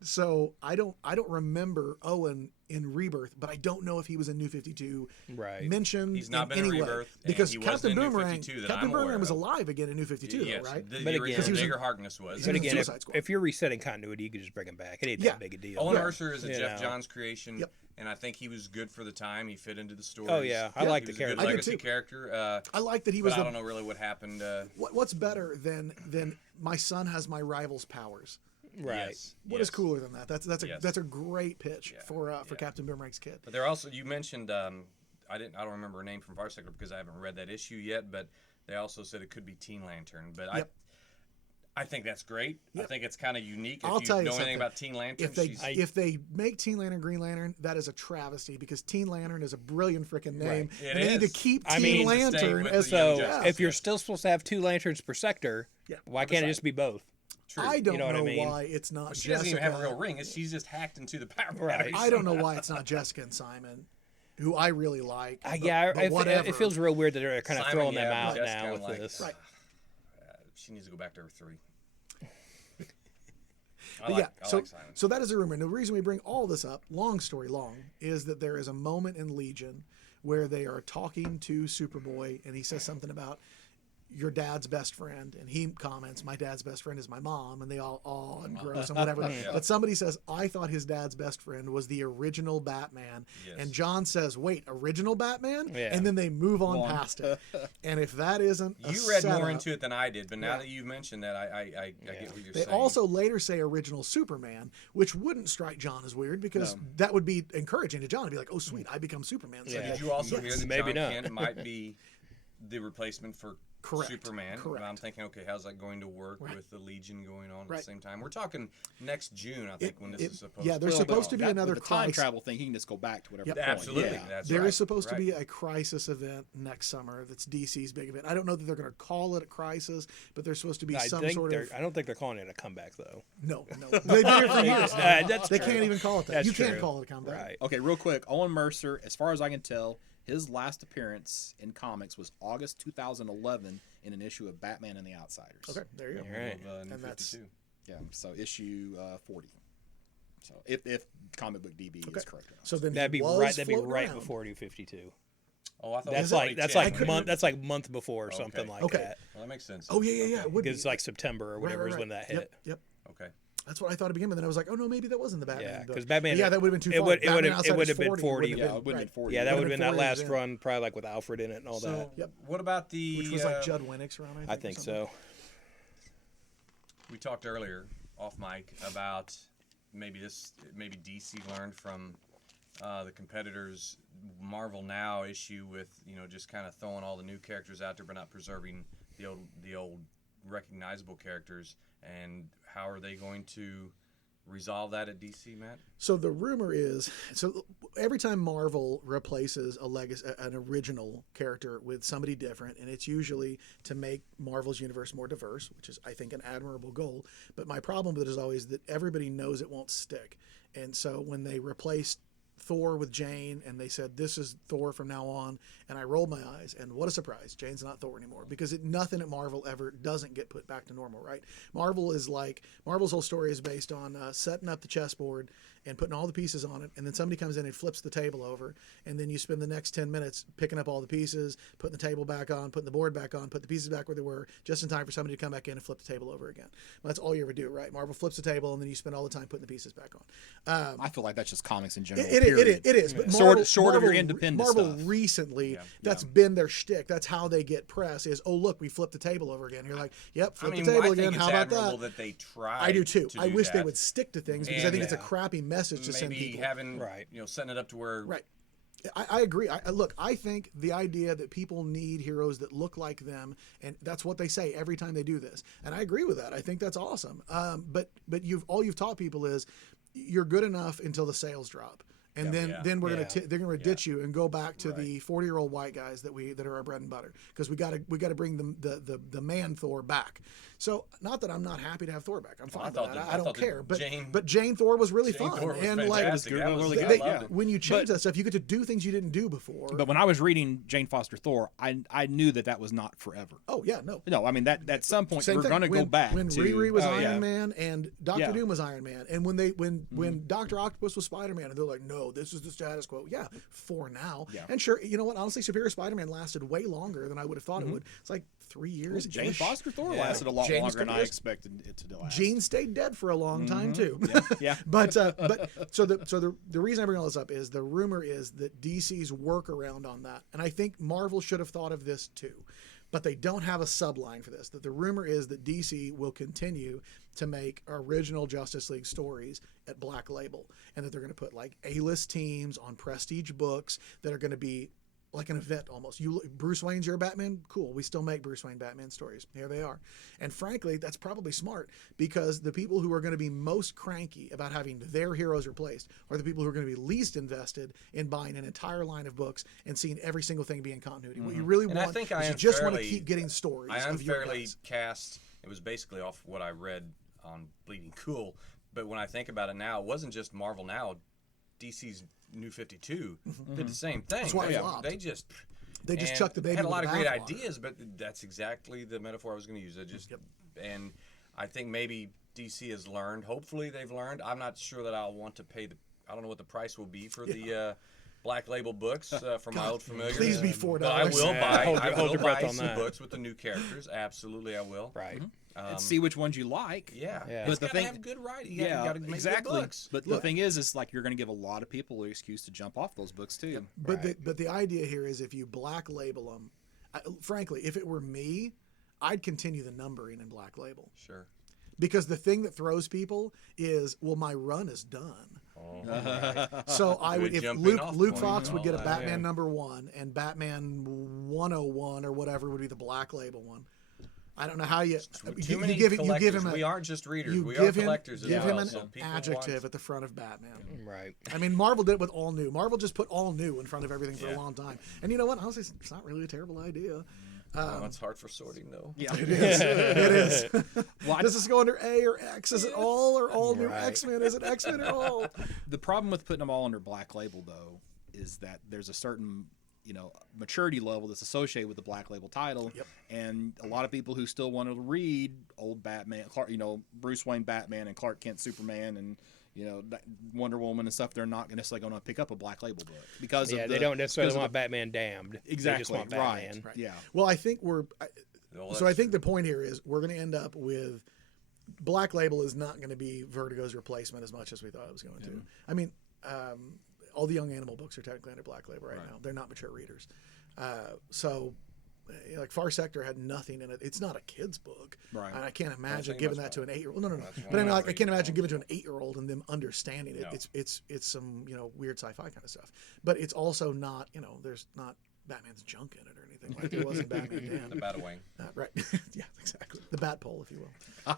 so I don't remember Owen in Rebirth, but I don't know if he was in New 52 Right. mentioned He's not in been in any way. Rebirth, and Because he wasn't Captain in New Boomerang, 52 that Captain I'm aware Boomerang was of. alive again in New 52, Yes, though, right? the But again- original Because he was in- Digger Harkness was. He's But in again, Suicide Squad. if you're resetting continuity, you could just bring him back. It ain't Yeah. that big a deal. Owen Mercer is a You Jeff know. Johns creation, Yep. and I think he was good for the time. He fit into the story. Oh, yeah. I like he the was a good character. I do legacy too. character. I like that he But was I the don't know really what happened. what's better than my son has my rival's powers. Right. Yes, What is yes. cooler than that? That's a Yes. that's a great pitch Yeah, for yeah. Captain Boomerang's kid. But there also you mentioned I don't remember her name from Far Sector because I haven't read that issue yet. But they also said it could be Teen Lantern. But Yep. I think that's great. Yep. I think it's kind of unique. I'll If you tell you know something. anything about Teen Lantern, If they make Teen Lantern Green Lantern, that is a travesty because Teen Lantern is a brilliant freaking name. It And they need to is. keep I Teen mean- Stay Lantern with as the Young So Justice. if you're still supposed to have 2 lanterns per sector, Yeah. why can't it just be both? True. I don't know what I mean? why it's not Well, she Jessica. doesn't even have a real ring. She's just hacked into the power Right. battery. I don't know why it's not Jessica and Simon, who I really like. but- Yeah, but whatever. it feels real weird that they're kind of Simon, throwing them yeah, out but that's now kinda with like- this. Right. She needs to go back to her 3. I But like, yeah, I so like Simon. so that is a rumor. And the reason we bring all this up, long story long, is that there is a moment in Legion where they are talking to Superboy, and he says something about your dad's best friend, and he comments, "My dad's best friend is my mom," and they all awe and gross and whatever. But somebody says, "I thought his dad's best friend was the original Batman," Yes. and John says, "Wait, original Batman?" Yeah. And then they move on past it. And if that isn't a You read more setup- into it than I did, but now Yeah. that you've mentioned that, I get what you're They saying. also later say original Superman, which wouldn't strike John as weird because that would be encouraging to John to be like, "Oh, sweet, I become Superman." So Yeah. he'd be Did like, you also yes. hear that Maybe John not. Kent might be the replacement for Correct. Superman? Correct. And I'm thinking, okay, how's that going to work Right. with the Legion going on at Right. the same time? We're talking next June, I think, when this is supposed yeah, to there's Well, supposed to but be that- another with the time crisis. travel thing. He can just go back to whatever Yep. point. Absolutely. Yeah. That's There right. is supposed to right. be a crisis event next summer. That's DC's big event. I don't know that they're going to call it a crisis, but there's supposed to be some sort of I don't think they're calling it a comeback though. no. They've been here for years. now. That's They true. can't even call it that. That's You can't true. call it a comeback. Right. Okay, real quick. Owen Mercer, as far as I can tell, his last appearance in comics was August 2011 in an issue of Batman and the Outsiders. Okay, there you go. All right. New And that's- 52. Yeah, so issue 40. So if comic book DB is correct. or not. So then That'd be he was right. That'd be floating right around. before New 52. Oh, I thought That's it was like only that's 10. like month. That's like month before or Okay. something like Okay. that. Well, that makes sense. Oh yeah. It would be. It's like September or whatever is when that hit. Yep. Okay. That's what I thought to begin with. Then I was like, oh no, maybe that wasn't the Batman. Yeah, book. because Batman. But yeah, that would have been too it far. would- it Batman would have- it Outsiders would have been 40. Yeah, it would have been 40. Yeah, that would have been that 40 last years in. run, probably like with Alfred in it and all So, that. Yep. what about the? Which was like Judd Winnick's run. I think or something. so. We talked earlier off mic about maybe DC learned from the competitors' Marvel Now issue with just kind of throwing all the new characters out there but not preserving the old recognizable characters. And how are they going to resolve that at DC, Matt? So the rumor is, so every time Marvel replaces an original character with somebody different, and it's usually to make Marvel's universe more diverse, which is, I think, an admirable goal. But my problem with it is always that everybody knows it won't stick. And so when they replaced Thor with Jane, and they said, this is Thor from now on, and I rolled my eyes, and what a surprise, Jane's not Thor anymore, because nothing at Marvel ever doesn't get put back to normal, right? Marvel's whole story is based on setting up the chessboard and putting all the pieces on it, and then somebody comes in and flips the table over, and then you spend the next 10 minutes picking up all the pieces, putting the table back on, putting the board back on, put the pieces back where they were, just in time for somebody to come back in and flip the table over again. Well, that's all you ever do, right? Marvel flips the table, and then you spend all the time putting the pieces back on. I feel like that's just comics in general. It is. But Short of your independent Marvel stuff. recently, that's been their shtick. That's how they get press is, oh, look, we flipped the table over again. You're like, yep, flip the table I again. think How it's about admirable that? that they try. I do too. I wish they that. would stick to things because I And, think it's a crappy message to send Maybe people. having, Right. setting it up to where Right. I agree. Look, I think the idea that people need heroes that look like them, and that's what they say every time they do this, and I agree with that. I think that's awesome. But all you've taught people is you're good enough until the sales drop. And then we're Yeah. they're gonna ditch you and go back to the 40-year-old white guys that are our bread and butter, because we got to bring the man Thor back. So not that I'm not happy to have Thor back. I'm fine with that. I don't care. But Jane Thor was really fun, Thor was and fantastic. That was really good. good. I loved it. when you change that stuff, you get to do things you didn't do before. But when I was reading Jane Foster Thor, I knew that was not forever. Oh yeah, no. No, I mean that at some point Same we're thing. going to go back when to Riri was Oh, Iron yeah. Man and Doctor Yeah. Doom was Iron Man, and when Doctor Octopus was Spider Man, and they're like, no, no, this is the status quo. Yeah, for now. Yeah. And sure, you know what? Honestly, Superior Spider-Man lasted way longer than I would have thought it would. It's like 3 years. Jane Foster Thor lasted a lot longer than I expected it to last. Jean stayed dead for a long time too. Yeah. But the reason I bring all this up is the rumor is that DC's workaround on that, and I think Marvel should have thought of this too, but they don't have a subline for this. That the rumor is that DC will continue to make original Justice League stories at Black Label, and that they're going to put like A-list teams on prestige books that are going to be like an event almost. Bruce Wayne's your Batman? Cool. We still make Bruce Wayne Batman stories. Here they are. And frankly, that's probably smart, because the people who are going to be most cranky about having their heroes replaced are the people who are going to be least invested in buying an entire line of books and seeing every single thing be in continuity. What you really want is you just want to keep getting stories. I of your unfairly guys. cast. It was basically off what I read on Bleeding Cool. But when I think about it now, it wasn't just Marvel now. DC's New 52 did the same thing. That's why it flopped. They just chucked the baby had a with lot the of great bathwater. ideas, but that's exactly the metaphor I was going to use. And I think maybe DC has learned. Hopefully, they've learned. I'm not sure that I'll want to pay I don't know what the price will be for the Black Label books from my old familiar. Please be $4. But I will buy. Hold I your will breath buy on some that. books with the new characters. Absolutely, I will. Right. And see which ones you like. Yeah. Yeah. It's But the gotta thing- have good writing. Yeah, You gotta make exactly. good books. But the thing is like you're going to give a lot of people an excuse to jump off those books too. But the idea here is if you Black Label them, frankly, if it were me, I'd continue the numbering in Black Label. Sure. Because the thing that throws people is, well, my run is done. Oh, right. So I would, Good if jumping off Luke point Fox and would get a all that, Batman yeah. #1, and Batman 101 or whatever would be the Black Label one. I don't know how you Too many give collectors. him a, we aren't just readers. you We give are him collectors as give well. him an So people adjective want- at the front of Batman. Right. I mean, Marvel did it with all new. Marvel just put all new in front of everything for a long time. And you know what? Honestly, it's not really a terrible idea. it's hard for sorting though. Yeah. It is. Well, Does this go under A or X? Is it all or all new X-Men? Is it X-Men or all? The problem with putting them all under Black Label, though, is that there's a certain, maturity level that's associated with the Black Label title, and a lot of people who still want to read old Batman, Bruce Wayne Batman and Clark Kent Superman and Wonder Woman and stuff, they're not necessarily going to pick up a Black Label book because of They don't necessarily because of want Batman damned. exactly They just want Batman. right. Yeah. Well, I think Well, so I that's think the point here is we're going to end up with Black Label is not going to be Vertigo's replacement as much as we thought it was going to. I mean, all the Young Animal books are technically under Black Label right now. They're not mature readers. So, like Far Sector had nothing in it. It's not a kid's book. Right. And I can't imagine think giving much that to an 8-year-old. No. one But I mean, I like, I read can't it imagine all, giving it to an 8-year-old and them understanding it. No. It's some, weird sci-fi kind of stuff. But it's also not, there's not Batman's junk in it or anything like it wasn't Batman Dan. the Batawang. Right. Yeah, exactly. The bat pole, if you will.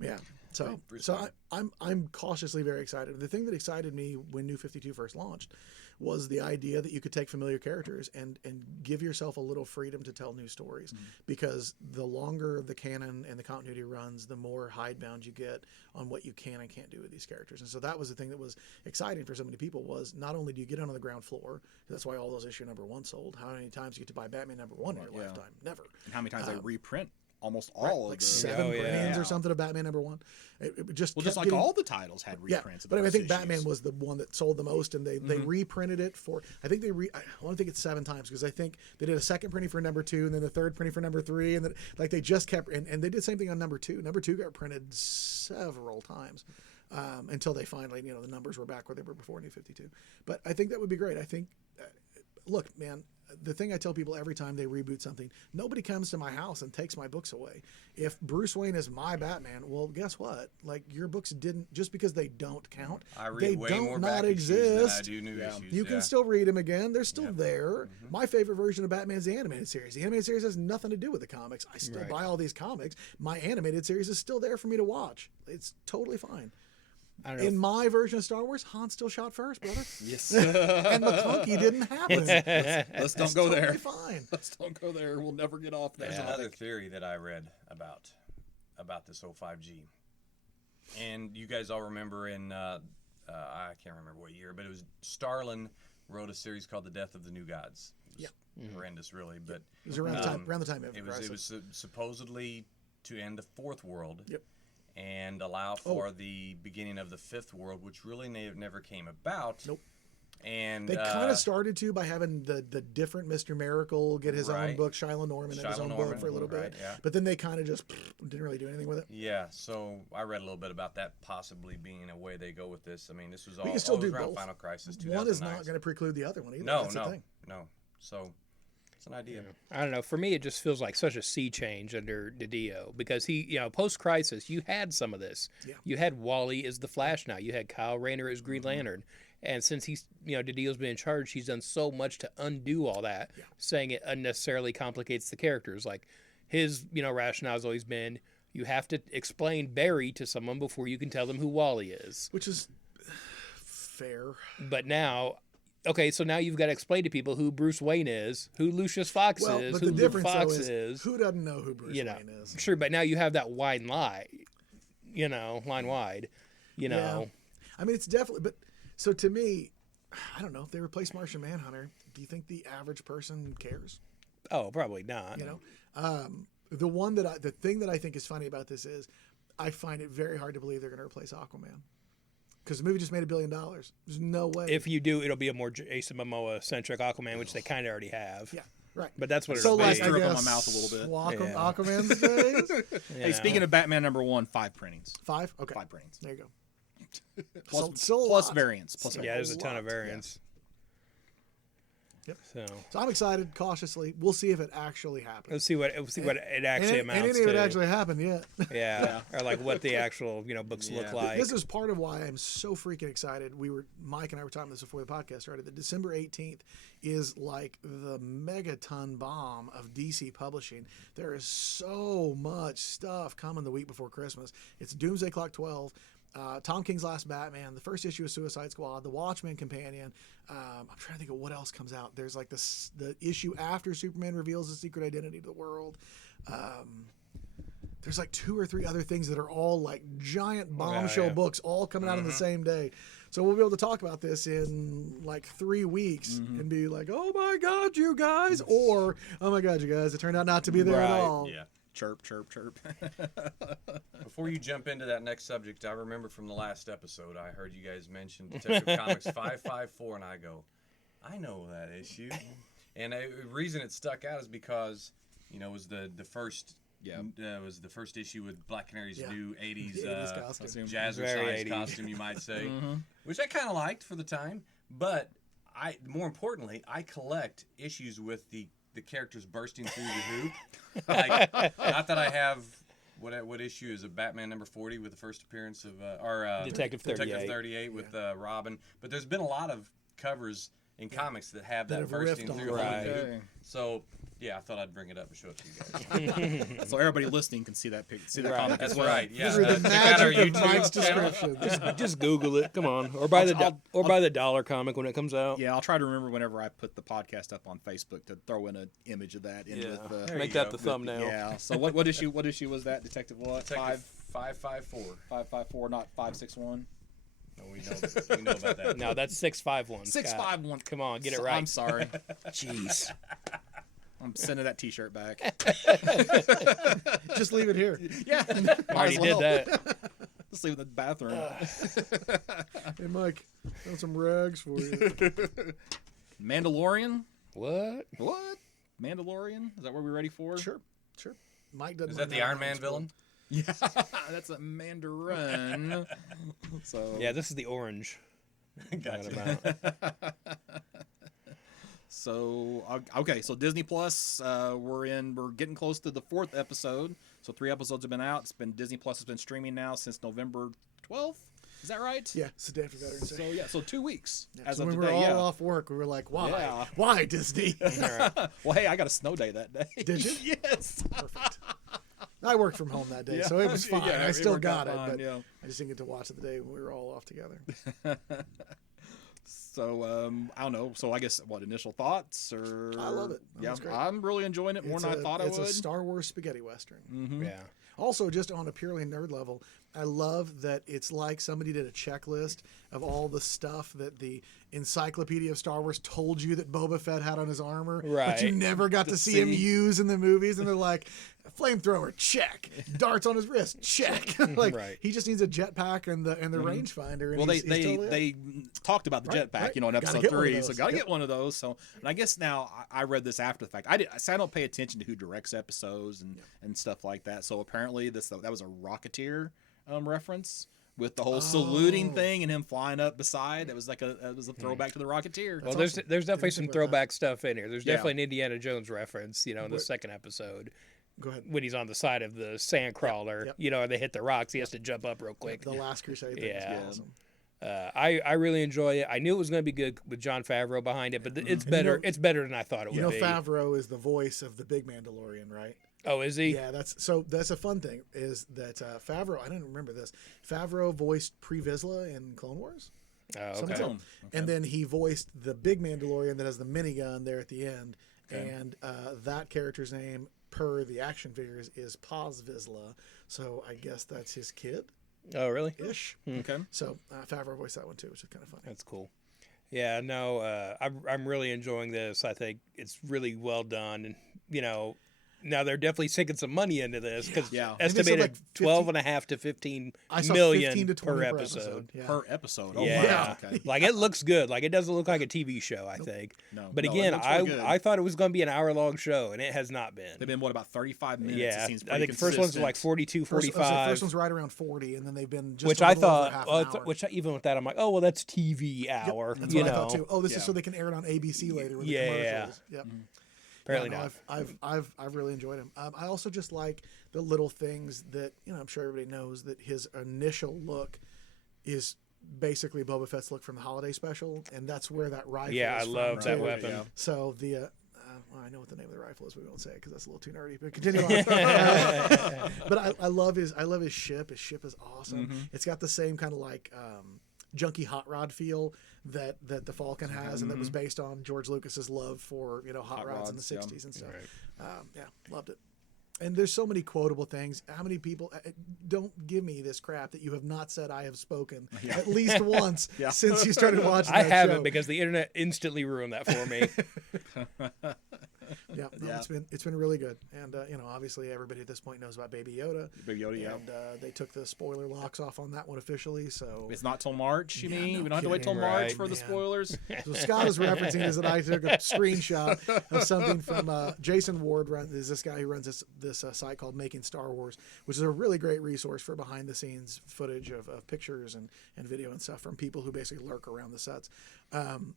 Yeah. So, Bruce so Wayne. I'm cautiously very excited. The thing that excited me when New 52 first launched was the idea that you could take familiar characters and give yourself a little freedom to tell new stories. Because the longer the canon and the continuity runs, the more hidebound you get on what you can and can't do with these characters. And so that was the thing that was exciting for so many people was not only do you get it on the ground floor, that's why all those issue #1 sold. How many times you get to buy Batman #1 in your lifetime? Never. And how many times they reprint almost all Like of the 7 brands or something of Batman #1. It just Well, kept just like getting, all the titles had yeah. reprints. of But I those think issues. Batman was the one that sold the most, and they reprinted it for. I think I want to think it's 7 times because I think they did a second printing for #2, and then the third printing for #3, and then like they just kept and they did the same thing on #2. #2 got printed several times. Until they finally, the numbers were back where they were before New 52. But I think that would be great. I think, look, man, the thing I tell people every time they reboot something, nobody comes to my house and takes my books away. If Bruce Wayne is my Batman, well, guess what? Like, your books didn't, just because they don't count, I read they way don't more not back issues than I exist. do new issues. You can still read them again. They're still there. My favorite version of Batman's the animated series. The animated series has nothing to do with the comics. I still buy all these comics. My animated series is still there for me to watch. It's totally fine. I don't know. In my version of Star Wars, Han still shot first, brother. Yes. And McClunky didn't happen. Let's don't go there. Totally fine. Let's don't go there. We'll never get off there. There's another theory that I read about this 05G. And you guys all remember I can't remember what year, but it was Starlin wrote a series called The Death of the New Gods. It was horrendous, really. But It was around the time of it was supposedly to end the Fourth World. Yep. and allow for the beginning of the fifth world, which really never came about. Nope. And they kind of started to by having the different Mr. Miracle get his own book, Shiloh Norman had his own book for a little bit. Yeah. But then they kind of just didn't really do anything with it. Yeah, so I read a little bit about that possibly being a way they go with this. I mean, this was all, We can still do around both. Final Crisis 2009. One is not going to preclude the other one either. No, That's the thing. no. So it's an idea. I don't know. For me, it just feels like such a sea change under DiDio because he, post-crisis, you had some of this. Yeah. You had Wally as the Flash now. You had Kyle Rayner as Green Lantern. And since he's, DiDio's been in charge, he's done so much to undo all that, saying it unnecessarily complicates the characters. Like his, rationale has always been, you have to explain Barry to someone before you can tell them who Wally is. Which is fair. But now, so now you've got to explain to people who Bruce Wayne is, who Lucius Fox is, but who the Luke difference Fox though is. Who doesn't know who Bruce Wayne is? Sure, but now you have that wide line, line wide, Yeah. I mean, it's definitely, but so to me, I don't know if they replace Martian Manhunter. Do you think the average person cares? Oh, probably not. The thing that I think is funny about this is I find it very hard to believe they're going to replace Aquaman because the movie just made $1 billion. There's no way. If you do, it'll be a more Jason Momoa-centric Aquaman, which they kind of already have. Yeah. Right. But that's what so it'll like, be. I Threw up guess in my mouth a little bit. Aquaman's days. Hey, speaking of Batman #1, 5 printings. 5? Okay. 5 printings. There you go. Plus, still a plus lot. variants. Plus Yeah, there's a ton of lot, variants. Yep. So I'm excited, cautiously. We'll see if it actually happens. let's see what it actually amounts and any to. of it actually happened yet. Yeah, or like what the actual books look like. This is part of why I'm so freaking excited. Mike and I were talking this before the podcast started. That December 18th is like the megaton bomb of DC publishing. There is so much stuff coming the week before Christmas. It's Doomsday Clock 12. Tom King's Last Batman, the first issue of Suicide Squad, the Watchmen companion. I'm trying to think of what else comes out. There's like the issue after Superman reveals his secret identity to the world. There's like 2 or 3 other things that are all like giant bombshell books all coming out on the same day. So we'll be able to talk about this in like 3 weeks and be like, oh my God, you guys, or oh my God, you guys, it turned out not to be there at all. Yeah. Chirp, chirp, chirp. Before you jump into that next subject, I remember from the last episode, I heard you guys mention Detective Comics 554, and I go, I know that issue. And the reason it stuck out is because, it was the first. Yeah, it was the first issue with Black Canary's new 80s costume. jazzercise costume, you might say, which I kind of liked for the time. But more importantly, I collect issues with the characters bursting through the hoop. Not that I have what issue is it? Batman number 40 with the first appearance of Detective 38. Detective 38 with Robin. But there's been a lot of covers in comics that have that have bursting riffed on through it. the hoop. Okay. So yeah, I thought I'd bring it up and show it to you guys. So everybody listening can see that see that Right. comic That's as well. right. Yeah, Through the check out our magic of YouTube Mike's channel. description. Just Google it. Come on, or buy the dollar comic when it comes out. Yeah, I'll try to remember whenever I put the podcast up on Facebook to throw in an image of that in with the There Make you that go. the thumbnail. yeah. So what issue was that? Detective what? Detective 554. 554, not 561. No, we know about that. No, that's 651. 651. Come on, get it right. I'm sorry. Jeez. I'm sending that T-shirt back. Just leave it here. Yeah, Already did that. Let's leave it in the bathroom. Hey, Mike, got some rags for you. Mandalorian? What? What? Mandalorian? Is that what we're ready for? Sure. Mike doesn't. Is that mind the Iron that. Man villain? Yeah, that's a Mandarin. So Yeah, this is the orange. Gotcha. So okay, so Disney Plus, we're getting close to the 4th episode. So 3 episodes have been out. Disney Plus has been streaming now since November 12th. Is that right? Yeah, it's the day after Veterans Day. So yeah, so 2 weeks as So of when today. we were all Yeah. off work, we were like, why? Yeah. Why, Disney? Well, hey, I got a snow day that day. Did you? Yes. Perfect. I worked from home that day, Yeah. so it was fine. Yeah, I it still worked out got it, fine, but yeah. I just didn't get to watch it the day when we were all off together. So I don't know. So I guess what initial thoughts or I love it. Yeah, It's great. I'm really enjoying it more than I thought I would. It's a Star Wars spaghetti western. Yeah. Also, just on a purely nerd level, I love that it's like somebody did a checklist of all the stuff that the Encyclopedia of Star Wars told you that Boba Fett had on his armor, but you Right. never got to see him use in the movies. And they're like, flamethrower, check. Darts on his wrist, check. Like Right. he just needs a jetpack and the rangefinder. And Well, he's totally they talked about the Right, jetpack, right. in Gotta episode get one of 3. So those. gotta Yep. get one of those. So, and I guess now I read this after the fact. I don't pay attention to who directs episodes and stuff like that. So apparently that was a Rocketeer reference with the whole saluting thing and him flying up beside. It was like it was a throwback to the Rocketeer. Well, awesome. there's definitely Didn't some think about that. throwback stuff in here. There's Yeah. definitely an Indiana Jones reference, in the second episode Go ahead. when he's on the side of the sand crawler. Yep. And they hit the rocks. He has to jump up real quick. The Last Crusade thing Yeah. is awesome. I really enjoy it. I knew it was going to be good with Jon Favreau behind it, but it's better. It's better than I thought it would be. Favreau is the voice of the big Mandalorian, right? Oh, is he? Yeah, that's a fun thing is that Favreau. I didn't remember this. Favreau voiced Pre Vizsla in Clone Wars. Oh, Something okay. like that. And then he voiced the big Mandalorian that has the minigun there at the end. And that character's name, per the action figures, is Paz Vizsla. So I guess that's his kid Oh, really? ish. Okay. So Favreau voiced that one too, which is kind of funny. That's cool. Yeah, no, I'm really enjoying this. I think it's really well done, and now they're definitely sinking some money into this because Yeah. I think they said, estimated like, 12.5 to 15 I saw million 15 to 20 per per episode. Yeah. Per episode. Oh, Yeah, wow. Okay. like it looks good. Like it doesn't look like a TV show. I think. No, But no, it again, looks really good. I thought it was going to be an hour-long show, and it has not been. They've been about 35 minutes. Yeah, It seems I pretty think the first one's consistent. like 42, First, 45. first one's right around 40, and then they've been just which a I little over thought, half an hour. even with that, I'm like, oh well, that's TV hour. That's you what know, I thought too. Oh, this is Yeah. so they can air it on ABC later with Yeah. the commercials. Yep. apparently Yeah, no, not. I've really enjoyed him. I also just like the little things that I'm sure everybody knows that his initial look is basically Boba Fett's look from the holiday special, and that's where that rifle. Yeah, is I from, love that too. weapon. Yeah. So the. Well, I know what the name of the rifle is. We won't say it because that's a little too nerdy. But continue on. But I love his ship. His ship is awesome. It's got the same kind of like junky hot rod feel that the Falcon has, and that was based on George Lucas's love for hot rods in the rods, yeah. 60s and stuff. Yeah, loved it. And there's so many quotable things. How many people don't give me this crap that you have not said I have spoken at least once since you started watching I that haven't show. because the internet instantly ruined that for me. Yeah, no, it's been really good, and obviously everybody at this point knows about Baby Yoda. Baby Yoda, yeah. And they took the spoiler locks off on that one officially. So, It's not till March, you Yeah, mean? no We don't have to wait till kidding. March Right, for the man. spoilers? so Scott is referencing is that I took a screenshot of something from Jason Ward. Is this guy who runs this site called Making Star Wars, which is a really great resource for behind the scenes footage of pictures and video and stuff from people who basically lurk around the sets.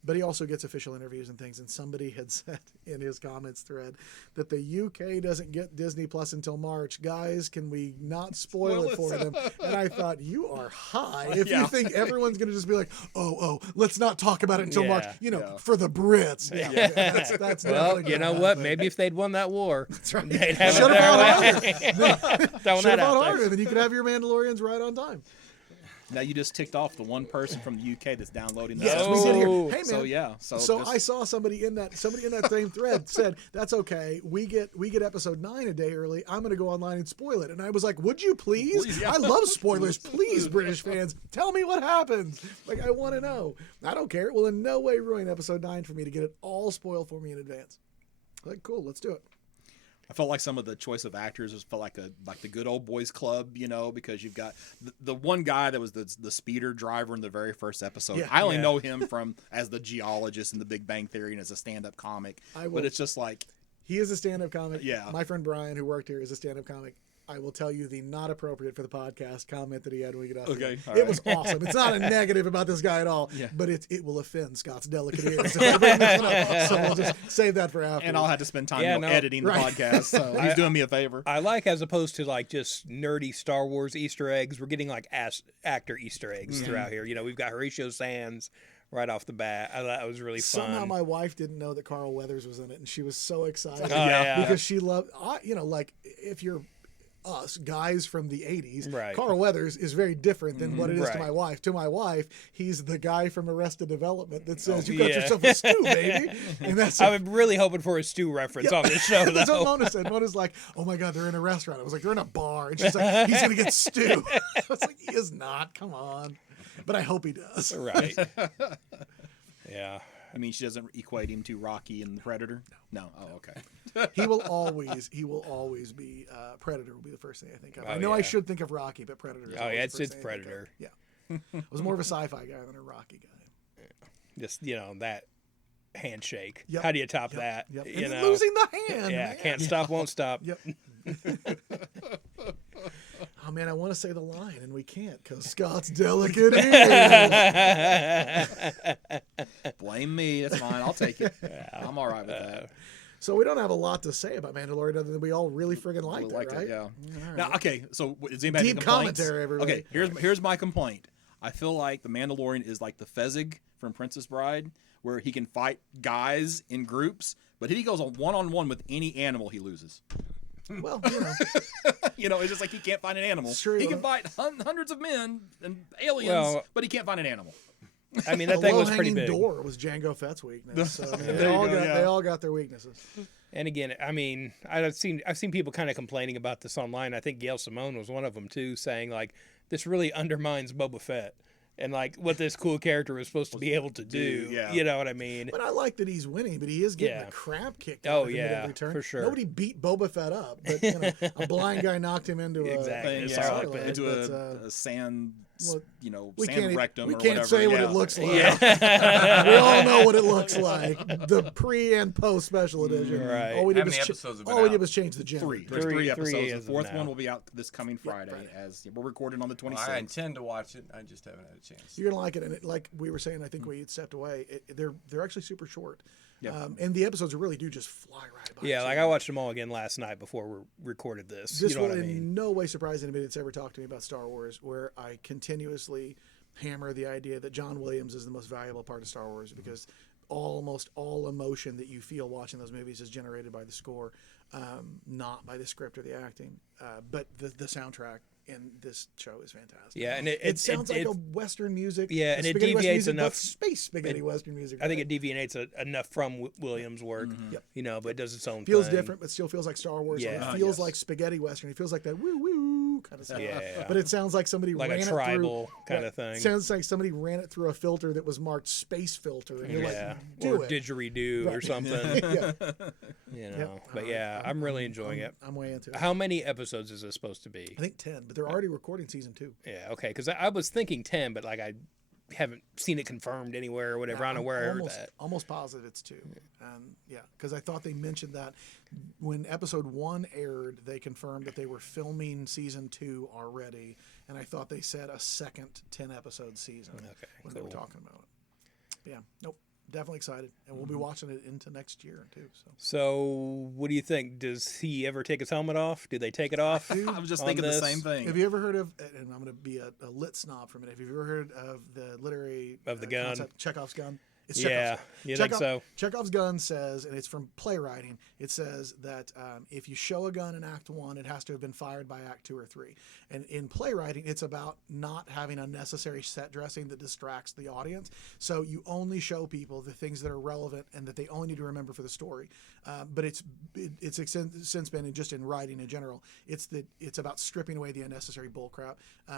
But he also gets official interviews and things. And somebody had said in his comments thread that the UK doesn't get Disney Plus until March. Guys, can we not spoil it for them? And I thought, you are high if you think everyone's going to just be like, oh, let's not talk about it until Yeah. March. For the Brits. Yeah, that's Well, definitely you know gonna what? happen. Maybe if they'd won that war, right. they'd have Should've it their fought way. harder. Throwing Should that have fought out harder, there. then you could have your Mandalorians right on time. Now you just ticked off the one person from the UK that's downloading that. Yes, we did here. Oh. Hey, man. So yeah. So So I saw somebody in that same thread said, "That's okay. We get episode 9 a day early. I'm going to go online and spoil it." And I was like, "Would you please? Please, yeah. I love spoilers. Please, British fans, tell me what happens. Like I want to know. I don't care. It will in no way ruin episode 9 for me to get it all spoiled for me in advance." Like, cool, let's do it. I felt like some of the choice of actors just felt like the good old boys club, because you've got the one guy that was the speeder driver in the very first episode. Yeah. I only Yeah. know him as the geologist in The Big Bang Theory and as a stand-up comic. But it's just like, He is a stand-up comic. Yeah. My friend Brian, who worked here, is a stand-up comic. I will tell you the not appropriate for the podcast comment that he had when we get off. Okay, the all It right. was awesome. It's not a negative about this guy at all, Yeah. but it will offend Scott's delicate ears. If I bring this one up. So we'll just save that for after. and I'll have to spend time Yeah, no. editing the Right. podcast. So he's doing me a favor. I like as opposed to like just nerdy Star Wars Easter eggs. We're getting like actor Easter eggs throughout here. We've got Horatio Sands right off the bat. I thought it was really fun. Somehow my wife didn't know that Carl Weathers was in it, and she was so excited yeah. because she loved. Like if you're us guys from the 80s. Right. Carl Weathers is very different than what it is to Right. my wife. To my wife, he's the guy from Arrested Development that says, "You got yourself a stew, baby." And that's I'm really hoping for a stew reference on this show, That's what though. Mona said. Mona's like, "Oh my God, they're in a restaurant." I was like, "They're in a bar," and she's like, "He's gonna get stew." I was like, "He is not. Come on." But I hope he does. Right. Yeah. I mean, she doesn't equate him to Rocky and the Predator. No. Oh, okay. He will always be Predator. Will be the first thing I think of. I Oh, know I yeah. should think of Rocky, but Predator. Is Oh, always yeah, the it's first thing I think of. Predator. Yeah, I was more of a sci-fi guy than a Rocky guy. Just, that handshake. Yep. How do you top that? Yep. You And know? losing the hand. Yeah, man. can't stop, won't stop. Yep. Oh man, I want to say the line and we can't because Scott's delicate ears. Blame me. That's fine. I'll take it. I'm all right with that. So we don't have a lot to say about Mandalorian other than we all really friggin' liked it, right? Yeah. All right. Now, okay. So, is anybody Deep have complaints? commentary, everybody. Okay. Here's my complaint. I feel like the Mandalorian is like the Fezzik from Princess Bride, where he can fight guys in groups, but if he goes on one-on-one with any animal, he loses. Well, It's just like he can't find an animal. It's true. He can fight hundreds of men and aliens, Well- but he can't find an animal. I mean, the that thing was pretty low-hanging big. door was Jango Fett's weakness. So, I mean, There you go, they all got their weaknesses. And again, I mean, I've seen people kind of complaining about this online. I think Gail Simone was one of them too, saying like this really undermines Boba Fett and like what this cool character was supposed to be able to do. yeah. You know what I mean? But I like that he's winning, but he is getting Yeah. the crap kicked Oh, out of him at yeah, every turn. for sure. Nobody beat Boba Fett up, but a blind guy knocked him into Exactly. a It's Yeah, all like Sarlacc, into but, a sand, well, we sand can't, rectum we or can't whatever. say what yeah. it looks like. We all know what it looks like. The pre and post special edition. Right. All we did How was many episodes have been all we out? did was change the gender. Three. There's Three- three three episodes. The is fourth now. one will be out this coming Friday, Friday. as we're recording on the 26th. I intend to watch it. I just haven't had a chance. You're gonna like it, and like we were saying, I think we stepped away. They're actually super short, Yeah. and the episodes really do just fly right by. Yeah, So like I watched them all again last night before we recorded this. this You know will what I in mean? no way surprise anybody that's ever talked to me about Star Wars, where I continuously hammer the idea that John Williams is the most valuable part of Star Wars because almost all emotion that you feel watching those movies is generated by the score, not by the script or the acting. But the soundtrack in this show is fantastic. Yeah, and it sounds like a Western music. Yeah, and it spaghetti Western deviates music, but enough- space spaghetti Western music. I think right? it deviates enough from Williams' work, Yep. but it does its own feels thing. different, but still feels like Star Wars. Yeah. It Uh, feels yes. like spaghetti Western. It feels like that woo woo kind of stuff. Yeah. But it sounds like somebody Like a ran it tribal through, kinda right. thing. Sounds like somebody ran it through a filter that was marked space filter, and you're Yeah, like, do or it. didgeridoo or Right. something. Yeah. But yeah, I'm really enjoying it. I'm way into it. How many episodes is this supposed to be? I think 10, but they're already recording season 2. Yeah, okay, because I was thinking 10, but like I haven't seen it confirmed anywhere or whatever. I don't know where I heard that. Almost positive it's 2. And yeah, because I thought they mentioned that when episode 1 aired, they confirmed that they were filming season 2 already, and I thought they said a second 10-episode season when they were cool. talking about it. But yeah, nope, definitely excited, and we'll be watching it into next year too. So, what do you think? Does he ever take his helmet off? Do they take it off? I was just on thinking the this? same thing. Have you ever heard of? And I'm going to be a lit snob for a minute. Have you ever heard of the literary Of the gun? concept, Chekhov's gun? It's Yeah, you think so? Chekhov's gun says, and it's from playwriting, it says that if you show a gun in Act 1, it has to have been fired by Act 2 or 3. And in playwriting, it's about not having unnecessary set dressing that distracts the audience. So you only show people the things that are relevant and that they only need to remember for the story. But it's since been just in writing in general. It's about stripping away the unnecessary bullcrap.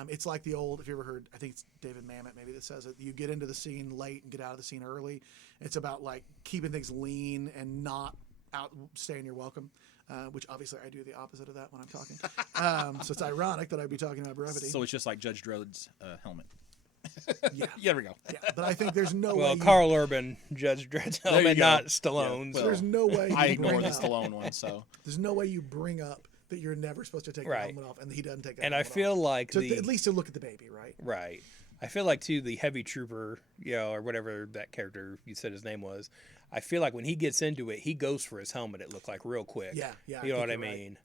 It's like the old, if you ever heard, I think it's David Mamet maybe that says it. You get into the scene late and get out of the scene early. It's about like keeping things lean and not outstaying your welcome. Which obviously I do the opposite of that when I'm talking. So it's ironic that I'd be talking about brevity. So it's just like Judge Dredd's helmet. Yeah. There we go. Yeah, but I think there's no way. Well, Carl Urban, Judge Dredd's you helmet, go. not Stallone's. Yeah, there's no way. I you ignore bring the up- Stallone one, so There's no way you bring up that you're never supposed to take the Right. helmet off, and he doesn't take. The And I helmet feel off. like So the at least to look at the baby, right? right. I feel like too the heavy trooper, or whatever that character you said his name was. I feel like when he gets into it, he goes for his helmet. It looked like real quick. Yeah, yeah, You know I what I think you're right. mean?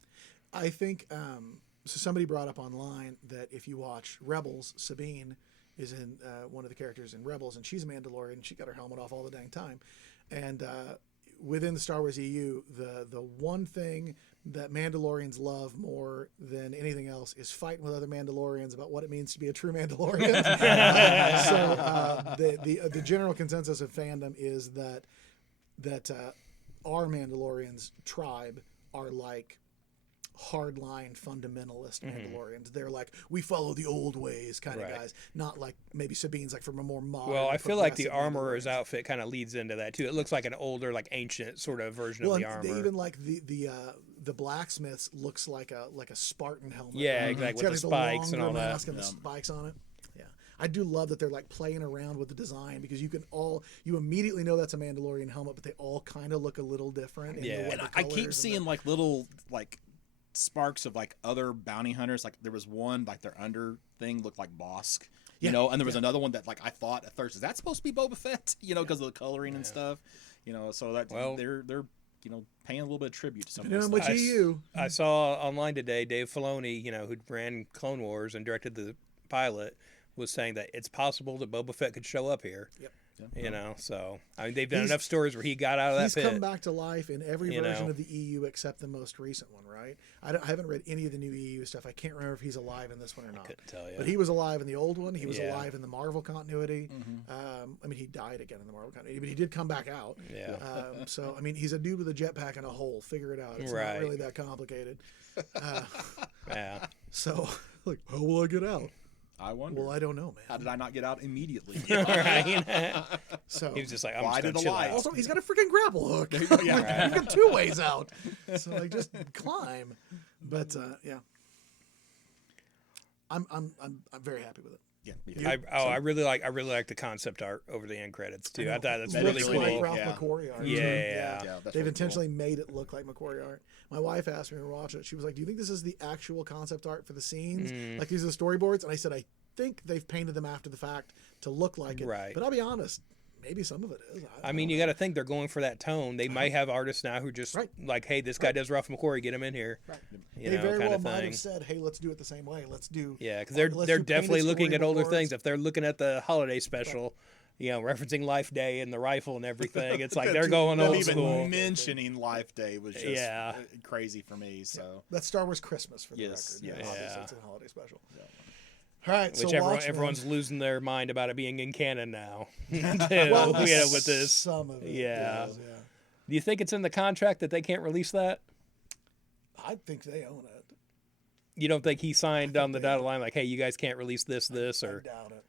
I think so. Somebody brought up online that if you watch Rebels, Sabine is in one of the characters in Rebels, and she's a Mandalorian. And she got her helmet off all the dang time. And within the Star Wars EU, the one thing that Mandalorians love more than anything else is fighting with other Mandalorians about what it means to be a true Mandalorian. The general consensus of fandom is that our Mandalorians tribe are like hardline fundamentalist Mandalorians. They're like, we follow the old ways kind of guys, not like maybe Sabine's like from a more modern. Well, I feel like the progressive armorer's Mandalorians. outfit kind of leads into that too. It looks like an older, like ancient sort of version of the and armor. even like the blacksmith's looks like a Spartan helmet. Yeah, right? exactly, It's with got, the like, spikes and longer all that. mask and the spikes on it. Yeah, I do love that they're like playing around with the design because you immediately know that's a Mandalorian helmet, but they all kind of look a little different. In Yeah. the way And the I colors keep and seeing like little like sparks of like other bounty hunters. Like there was one like their under thing looked like Bosk, you know, and there was another one that like I thought at first, is that supposed to be Boba Fett? You know, because of the coloring and stuff. You know, so that they're you know paying a little bit of tribute to some of Depending this on stuff. which EU. I saw online today Dave Filoni, who ran Clone Wars and directed the pilot, was saying that it's possible that Boba Fett could show up here. Yep. So I mean they've done He's- enough stories where he got out of that He's pit. come back to life in every You version know. of the EU except the most recent one, right? I haven't read any of the new EU stuff. I can't remember if he's alive in this one or not. couldn't tell you. But he was alive in the old one. He was Yeah. alive in the Marvel continuity. I mean, he died again in the Marvel continuity, but he did come back out. Yeah. So, I mean, he's a dude with a jetpack and a hole. Figure it out. It's Right. not really that complicated. Yeah. So, like, how will I get out? I wonder. Well, I don't know, How man. did I not get out immediately? Right. So, He was just like, I'm Why just did gonna the chill light- out. also, he's got a freaking grapple hook. Yeah. You've got two ways out. So, like, just climb. But yeah, I'm very happy with it. Yeah. I really like the concept art over the end credits too. I thought that's It really looks cool. like Ralph Yeah. McQuarrie art. Yeah. too. Yeah, that's They've really intentionally made it look like McQuarrie art. My wife asked me when we were watching it. She was like, "Do you think this is the actual concept art for the scenes? Like these are the storyboards?" And I said, "I think they've painted them after the fact to look like it." Right. But I'll be honest, maybe some of it is. I mean, you got to think they're going for that tone. They might have artists now who just Right. like, hey, this guy does Ralph McQuarrie, get him in here. Right. You They know, very kind well of might thing. have said, "Hey, let's do it the same way. Let's do." Yeah, because let's they're do definitely painted looking at older storyboards. things. If they're looking at the holiday special, referencing Life Day and the rifle and everything, it's like they're going Them old even school. mentioning Life Day was just Yeah. crazy for me. So That's Star Wars Christmas for the Yes, record. yes. Obviously, Yeah. it's a holiday special. All right, so Which Watchmen. everyone's losing their mind about it being in canon now. Well, with this. some of it. Yeah. is, Do you think it's in the contract that they can't release that? I think they own it. You don't think he signed on the dotted line like, hey, you guys can't release this, I or doubt it.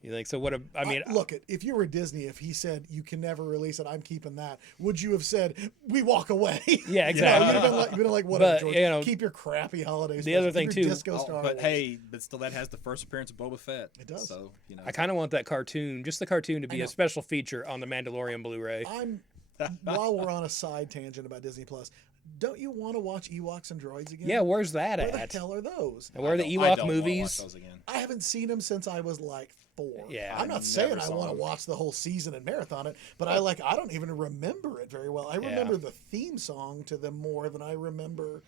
you think so? What? I mean, look, if you were Disney, if he said you can never release it, I'm keeping that. Would you have said we walk away? Yeah, You exactly. know, you'd been like, whatever, But, George. Keep your crappy holidays. the other thing, too- Disco Star but Wars. hey, but still that has the first appearance of Boba Fett. It does. So I kind of want that cartoon, just the cartoon, to be know. a special feature on the Mandalorian Blu-ray. While we're on a side tangent about Disney Plus, don't you want to watch Ewoks and Droids again? Yeah, where's that Where at? the hell are those? And where are the I Ewok don't wanna watch movies? those again. I haven't seen them since I was like 4. Yeah, I'm not I saying never I saw want to them. watch the whole season and marathon it, but I don't even remember it very well. I remember the theme song to them more than I remember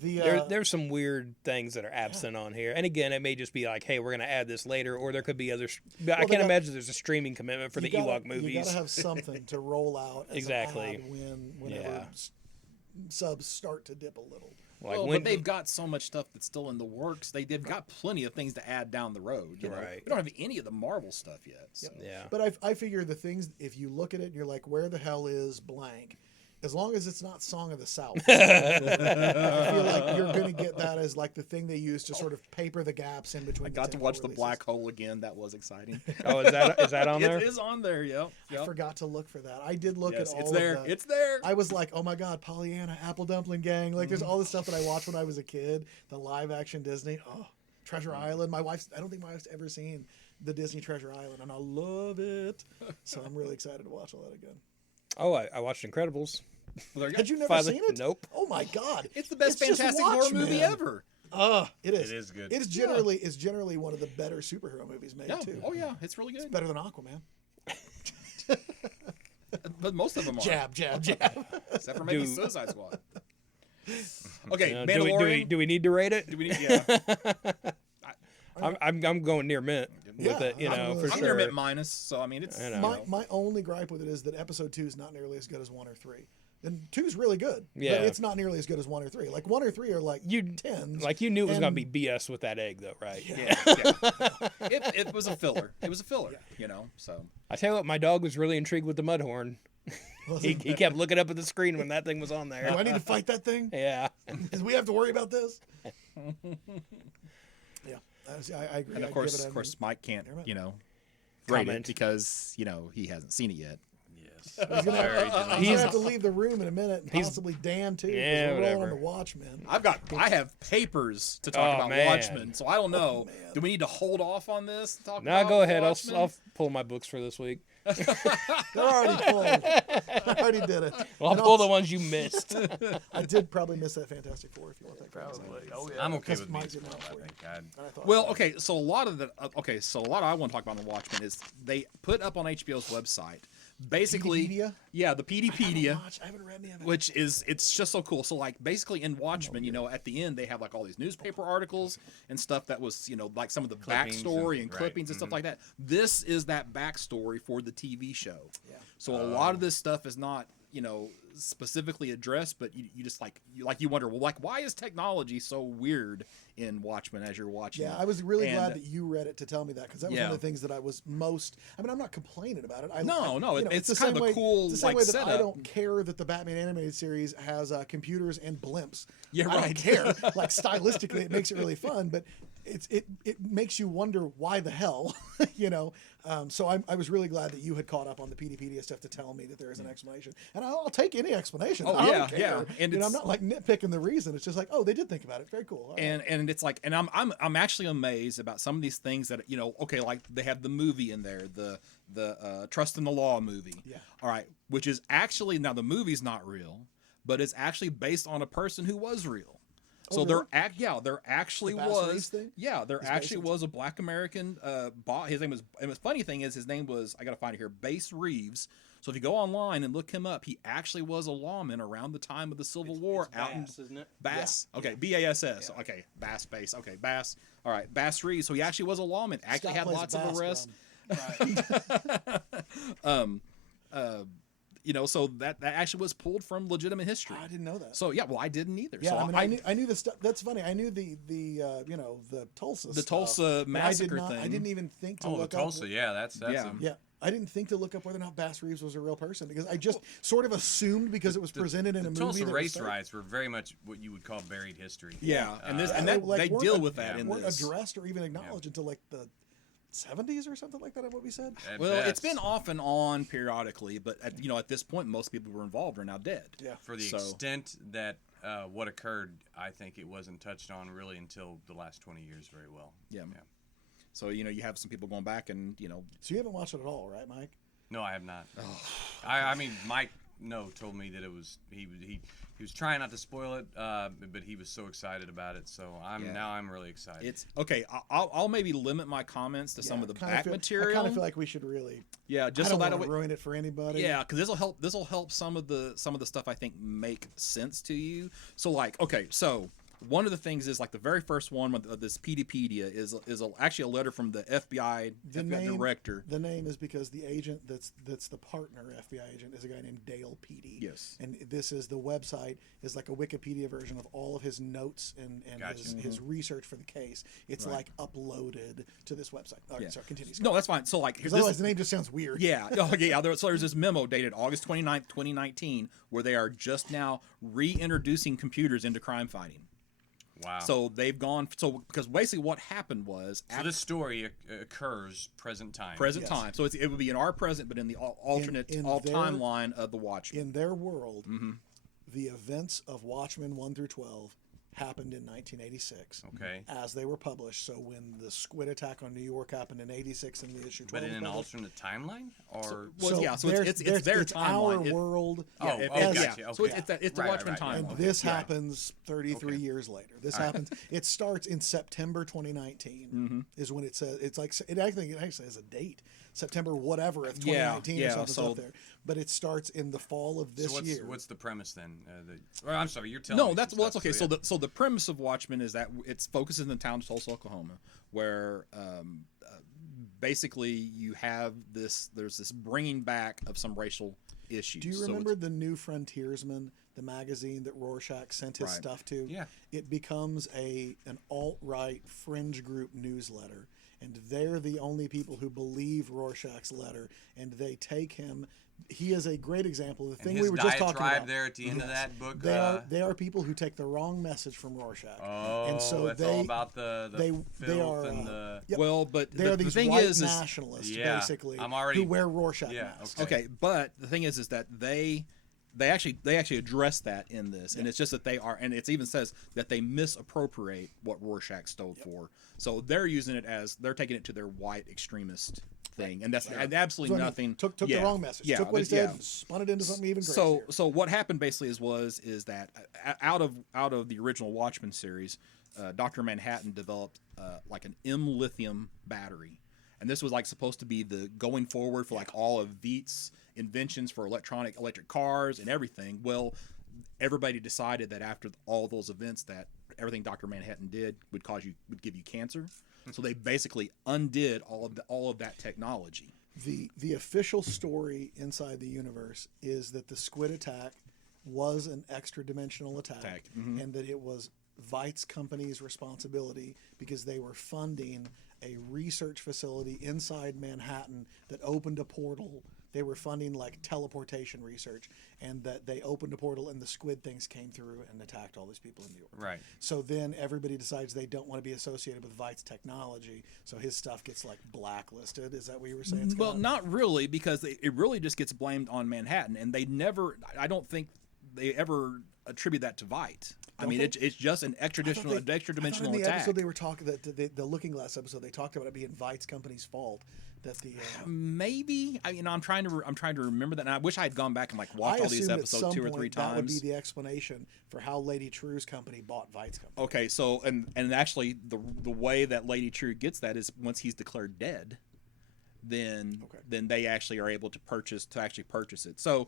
the. There's some weird things that are absent on here, and again, it may just be like, hey, we're gonna add this later, or there could be other. I they can't got- imagine there's a streaming commitment for the you gotta- Ewok movies. You gotta have something to roll out as Exactly. an ad whenever Yeah. subs start to dip a little. Like Well, when but they've got so much stuff that's still in the works. They've got plenty of things to add down the road. You know? Right. We don't have any of the Marvel stuff yet. So. yeah. But I figure the things, if you look at it and you're like, where the hell is blank? As long as it's not Song of the South, I feel like you're going to get that as like the thing they use to sort of paper the gaps in between. I got to tentpole watch the releases. Black Hole again. That was exciting. Oh, is that on there? It is on there. Yep. I forgot to look for that. I did look Yes, at all it's there. of the, It's there. I was like, oh my God, Pollyanna, Apple Dumpling Gang. Like, there's all this stuff that I watched when I was a kid. The live action Disney. Oh, Treasure Island. I don't think my wife's ever seen the Disney Treasure Island, and I love it. So I'm really excited to watch all that again. Oh, I watched Incredibles. Well, there you Had go. you never Finally- seen it? Nope. Oh my God. It's the best just Fantastic Horror movie Watchmen. ever. It is. It is good. It's generally one of the better superhero movies made Yeah. too. Oh yeah, it's really good. Better than Aquaman. But most of them are. Jab, jab, jab. Except for maybe Dude. Suicide Squad. Okay, Do Mandalorian. we need to rate it? Do we need? Yeah. I'm going near mint with Yeah, it. I'm For I'm sure. near minus, so I mean it's. I know. My only gripe with it is that episode 2 is not nearly as good as 1 or 3. And 2's really good. Yeah. But it's not nearly as good as 1 or 3. Like 1 or 3 are like 10s. Like you knew it was going to and- be BS with that egg, though, right? Yeah. It was a filler. It was a filler, you know. So I tell you what, my dog was really intrigued with the Mudhorn. He kept looking up at the screen when that thing was on there. Do I need to fight that thing? Yeah. Because we have to worry about this? Yeah. I agree. and of I'd course, give it a- Mike can't, Comment. you know, rate it Comment. because you know he hasn't seen it yet. Yes. He's gonna Very have delicious. to leave the room in a minute, and possibly Dan too. 'cause Yeah, we're rolling on whatever. the Watchmen. I have papers to talk Oh, about man. Watchmen, so I don't know. man. Do we need to hold off on this? Talk Now about go ahead. Watchmen? I'll pull my books for this week. They're already pulled. I already did it. Well, I'll And pull the ones you missed. I did probably miss that Fantastic Four if you want that. Probably. Oh I'm okay Because with Mike being did spoiled, that I for you. think. I thought Well, okay, so a lot I want to talk about on Watchmen is they put up on HBO's website basically, PDpedia? yeah, the PDpedia, I haven't read any of it. which is it's just so cool. So like basically in Watchmen, you know, at the end they have like all these newspaper articles and stuff that was, you know, like some of the Clippings backstory and and- right, clippings and stuff like that. This is that backstory for the TV show. Yeah. So a lot of this stuff is not, you know, specifically addressed, but you just you wonder, well, like why is technology so weird in Watchmen as you're watching? Yeah, it? I was really And- glad that you read it to tell me that, because that was one Yeah. of the things that I was most. I mean, I'm not complaining about it. It's the kind same of a way, cool, it's the same like, way that I setup. don't care that the Batman animated series has computers and blimps. Yeah, I don't right. care. Like stylistically, it makes it really fun, but it makes you wonder why the hell, you know. So I was really glad that you had caught up on the PDpedia stuff to tell me that there is an explanation, and I'll take any explanation. Oh, I yeah, don't care. yeah. And you know, I'm it's- not like nitpicking the reason. It's just like, oh, they did think about it. Very cool. All right. And it's like, and I'm actually amazed about some of these things that, you know, okay, like they have the movie in there, the Trust in the Law movie. Yeah. All right, which is actually, now the movie's not real, but it's actually based on a person who was real. So really? there actually The Bass was, Reeves thing? yeah, there It's actually based on- was a Black American his name was, and the funny thing is his name was, I gotta find it here, Bass Reeves. So if you go online and look him up, he actually was a lawman around the time of the Civil War out in isn't it? Bass. Okay, BASS. Okay, Bass Base. Okay, Bass. All right, Bass Reeves. So he actually was a lawman. Actually Scott had plays lots bass of arrests. drum. You know, so that actually was pulled from legitimate history. I didn't know that. So yeah, well, I didn't either. Yeah, so I mean, I knew the stuff. That's funny. I knew the you know, the Tulsa The stuff, Tulsa but massacre I thing. didn't even think to Oh, the look Tulsa, up. yeah, that's Yeah. a, Yeah, I didn't think to look up whether or not Bass Reeves was a real person, because I just sort of assumed because it was presented in a movie. Tulsa that race was riots were very much what you would call buried history. Yeah, and this Uh, and that like, they weren't deal ad- with that in weren't this. addressed or even acknowledged until like the 70s or something like that. What we said. At Well, it's best. been off and on periodically, but at this point, most people who were involved are now dead. Yeah. For the So- extent that what occurred, I think it wasn't touched on really until the last 20 years very well. Yeah. So you know, you have some people going back and you know, So you haven't watched it at all, right, Mike? No, I have not. Oh. I mean, Mike told me that it was he was trying not to spoil it, but he was so excited about it. So now I'm really excited. it's okay. I'll maybe limit my comments to some of the back I material. kind of feel like we should really. Yeah, I just don't so that want to way. ruin it for anybody. Yeah, because this will help some of the stuff I think make sense to you. So like, okay, so one of the things is like the very first one of this PDpedia is actually a letter from the FBI director. The name is because the agent that's the partner FBI agent is a guy named Dale Peedy. Yes. And this is the website is like a Wikipedia version of all of his notes and Gotcha. his research for the case. It's like uploaded to this website. All right, Yeah. so continue. No, that's fine. So like, Because this otherwise is- the name just sounds weird. yeah, so there's this memo dated August 29th, 2019, where they are just now reintroducing computers into crime fighting. wow. So they've gone because basically what happened was So this story occurs present time. present Yes. time. So it would be in our present, but in the alternate in their- timeline of the Watchmen. In their world, Mm-hmm. the events of Watchmen 1 through 12 happened in 1986. Okay. As they were published. So when the squid attack on New York happened in 86 and the issue 12 But in was an published. alternate timeline, or Well, yeah, so it's their it's timeline. our world. Oh, Yeah, oh, as- gotcha. So Okay. it's the Right, Watchmen right, right. timeline. And this Yeah. happens 33 years later. This happens. It starts in September 2019. Mm-hmm. Is when it says it actually has a date. September whatever of Yeah, 2019 yeah, or something so- up there. But it starts in the fall of this so year. what's the premise then? I'm sorry, you're telling No, me that's some okay. stuff, So the premise of Watchmen is that it focuses in the town of Tulsa, Oklahoma, where basically you have there's this bringing back of some racial issues. Do you So remember it's- the New Frontiersman, the magazine that Rorschach sent his Right. stuff to? Yeah. It becomes an alt-right fringe group newsletter, and they're the only people who believe Rorschach's letter, and they take him. He is a great example of the thing his we were just talking diatribe about. there at the end of that book. They are people who take the wrong message from Rorschach. Oh, and so that's all about the they filth are, and the. Yep. Well, but They are the these thing white is nationalists, Yeah, basically, I'm already- who wear Rorschach Yeah, masks. okay, but the thing is that they actually address that in this, and it's just that they are, and it even says that they misappropriate what Rorschach stood for. So they're using it as they're taking it to their white extremiment thing, and that's absolutely So, I mean, nothing. Took the wrong message. Yeah, Took what he but- said yeah. and spun it into something even crazier. So what happened basically is that out of the original Watchmen series, Dr. Manhattan developed like an M lithium battery, and this was like supposed to be the going forward for like all of Veit's inventions for electric cars and everything. Well, everybody decided that after all those events that everything Dr. Manhattan did would give you cancer. So they basically undid all of that technology. The official story inside the universe is that the squid attack was an extra dimensional attack, and that it was Veit's company's responsibility because they were funding a research facility inside Manhattan that opened a portal. They were funding like teleportation research, and that they opened a portal and the squid things came through and attacked all these people in New York. Right. So then everybody decides they don't want to be associated with Veit's technology, so his stuff gets like blacklisted. Is that what you were saying, Scott? Well, not really, because it really just gets blamed on Manhattan, and I don't think they ever attribute that to Veidt. I mean, think? it's just an extra dimensional I thought in the attack. episode they were talking that the Looking Glass episode they talked about it being Veit's company's fault. That the Maybe I'm trying to remember that, and I wish I had gone back and like watched I all these assumed at episodes some 2 or point 3 that would be times. the explanation for how Lady True's company bought Veit's company. Okay, so and actually the way that Lady True gets that is once he's declared dead, then they actually are able to purchase it. So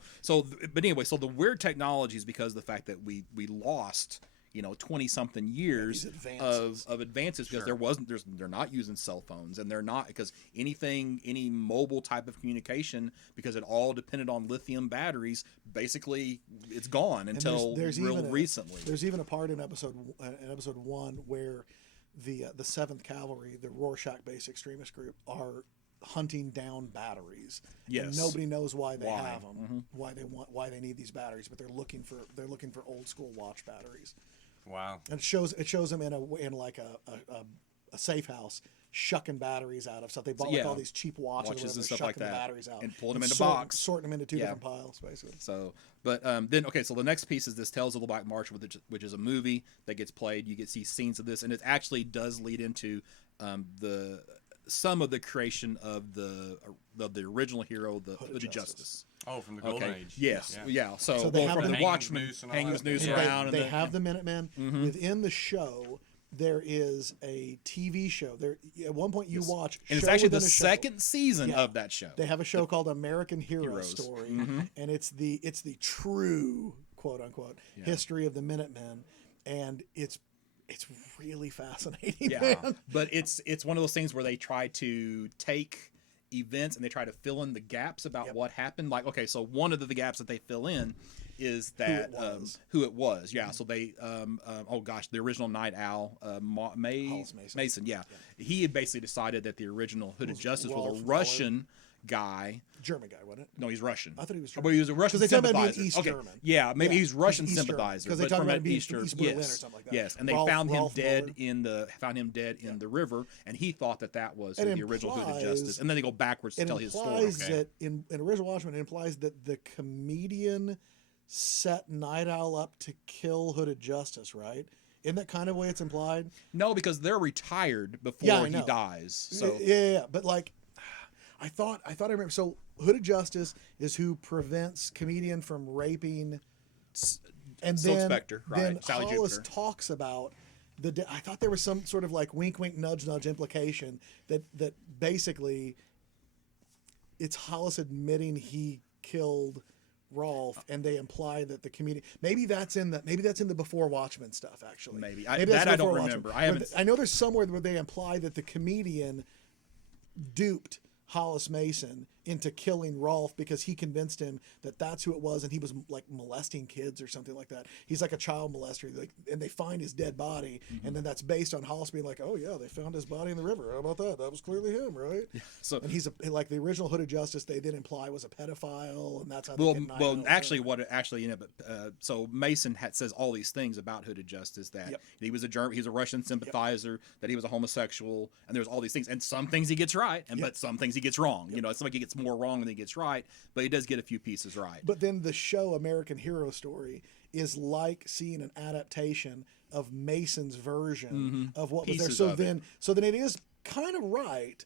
but anyway, so the weird technology is because of the fact that we lost 20-something years these advances. of advances because they're not using cell phones, and they're not, because any mobile type of communication, because it all depended on lithium batteries, basically it's gone until recently. There's even a part in episode 1 where the 7th Cavalry, the Rorschach-based extremist group, are hunting down batteries. Yes. And nobody knows why they Why? have them, why they need these batteries, but they're looking for old school watch batteries. Wow. And it shows them in like a safe house shucking batteries out of stuff. They bought like all these cheap watches or Watches whatever, and stuff shucking like the that, batteries out and pulled them in a sorting- box. sorting them into two Yeah. different piles, basically. So, but then so the next piece is this Tales of the Black March, which is a movie that gets played. You get to see scenes of this, and it actually does lead into some of the creation of the original hero, the Hood of Justice. Oh, from the Golden Age. Yes. Yeah. So, So they have from the the hanging Watchmen, noose and all hanging that. noose Yeah. around, and They have the Minutemen. Within the show, there is a TV show. There at one point you watch, and it's show actually the within a show. second season Yeah. of that show. They have a show called American Hero Heroes. Story, and it's the true quote unquote history of the Minutemen, and it's really fascinating. Yeah, man. but it's one of those things where they try to take events and they try to fill in the gaps about what happened. Like, okay, so one of the gaps that they fill in is that who it was. Yeah, so they the original Night Owl, Hollis Mason. Yeah, he had basically decided that the original Hood of Justice was a Rolf Russian guy. German guy, wasn't it? No, he's Russian. I thought he was Well, German. he was a Russian 'Cause they talk about sympathizer. being East Okay. German. Yeah, maybe Yeah, he's Russian he's East German, sympathizer. 'cause they but talk from about an being Eastern, East Berlin or yes, something like that. yes, and they Rolf found him Muller. dead in the river, and he thought that was It the original Hood of implies- Justice. And then they go backwards to It tell his story. implies that in original Watchmen, it implies that the comedian set Night Owl up to kill Hood of Justice, right? Isn't that kind of the way it's implied? No, because they're retired before Yeah, I he know. dies. So Yeah, but like, I thought I remember. So Hood of Justice is who prevents comedian from raping, and Silk then Spectre, right, then Sally Hollis Jupiter. talks about I thought there was some sort of like wink, wink, nudge, nudge implication that basically it's Hollis admitting he killed Rolf, and they imply that the comedian maybe that's in the Before Watchmen stuff actually. Maybe. That's That I don't Before remember. Watchmen. I haven't- I know there's somewhere where they imply that the comedian duped Hollis Mason into killing Rolf because he convinced him that that's who it was, and he was like molesting kids or something like that. He's like a child molester, like, and they find his dead body, and then that's based on Hollis being like, "Oh yeah, they found his body in the river. How about that? That was clearly him, right?" Yeah. So, and he's like the original Hooded Justice. They then imply was a pedophile, and that's how. They so Mason says all these things about Hooded Justice, that he was a he was a Russian sympathizer, that he was a homosexual, and there's all these things, and some things he gets right, but some things he gets wrong. You know, it's like he gets more wrong than he gets right, but he does get a few pieces right. But then the show American Hero Story is like seeing an adaptation of Mason's version of what was there. So then it is kind of right,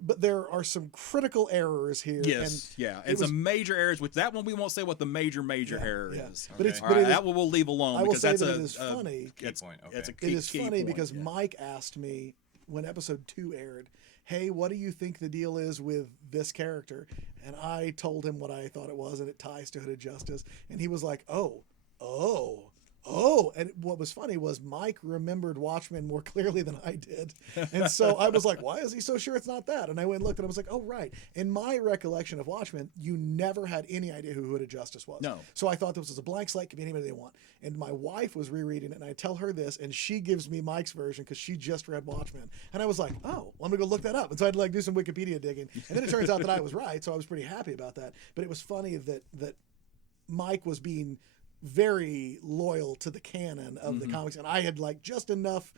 but there are some critical errors here. Yes, and some major errors. With that one, we won't say what the major error is. But that one we'll leave alone, because that's funny. It's a key, it is funny because Mike asked me when episode 2 aired, "Hey, what do you think the deal is with this character?" And I told him what I thought it was, and it ties to Hooded Justice. And he was like, oh. And what was funny was Mike remembered Watchmen more clearly than I did. And so I was like, why is he so sure it's not that? And I went and looked, and I was like, oh, right. In my recollection of Watchmen, you never had any idea who Hooded Justice was. No. So I thought this was a blank slate, could be anybody they want. And my wife was rereading it, and I tell her this, and she gives me Mike's version because she just read Watchmen. And I was like, oh, well, I'm going to go look that up. And so I had to do some Wikipedia digging. And then it turns out that I was right, so I was pretty happy about that. But it was funny that Mike was being very loyal to the canon of the comics, and I had like just enough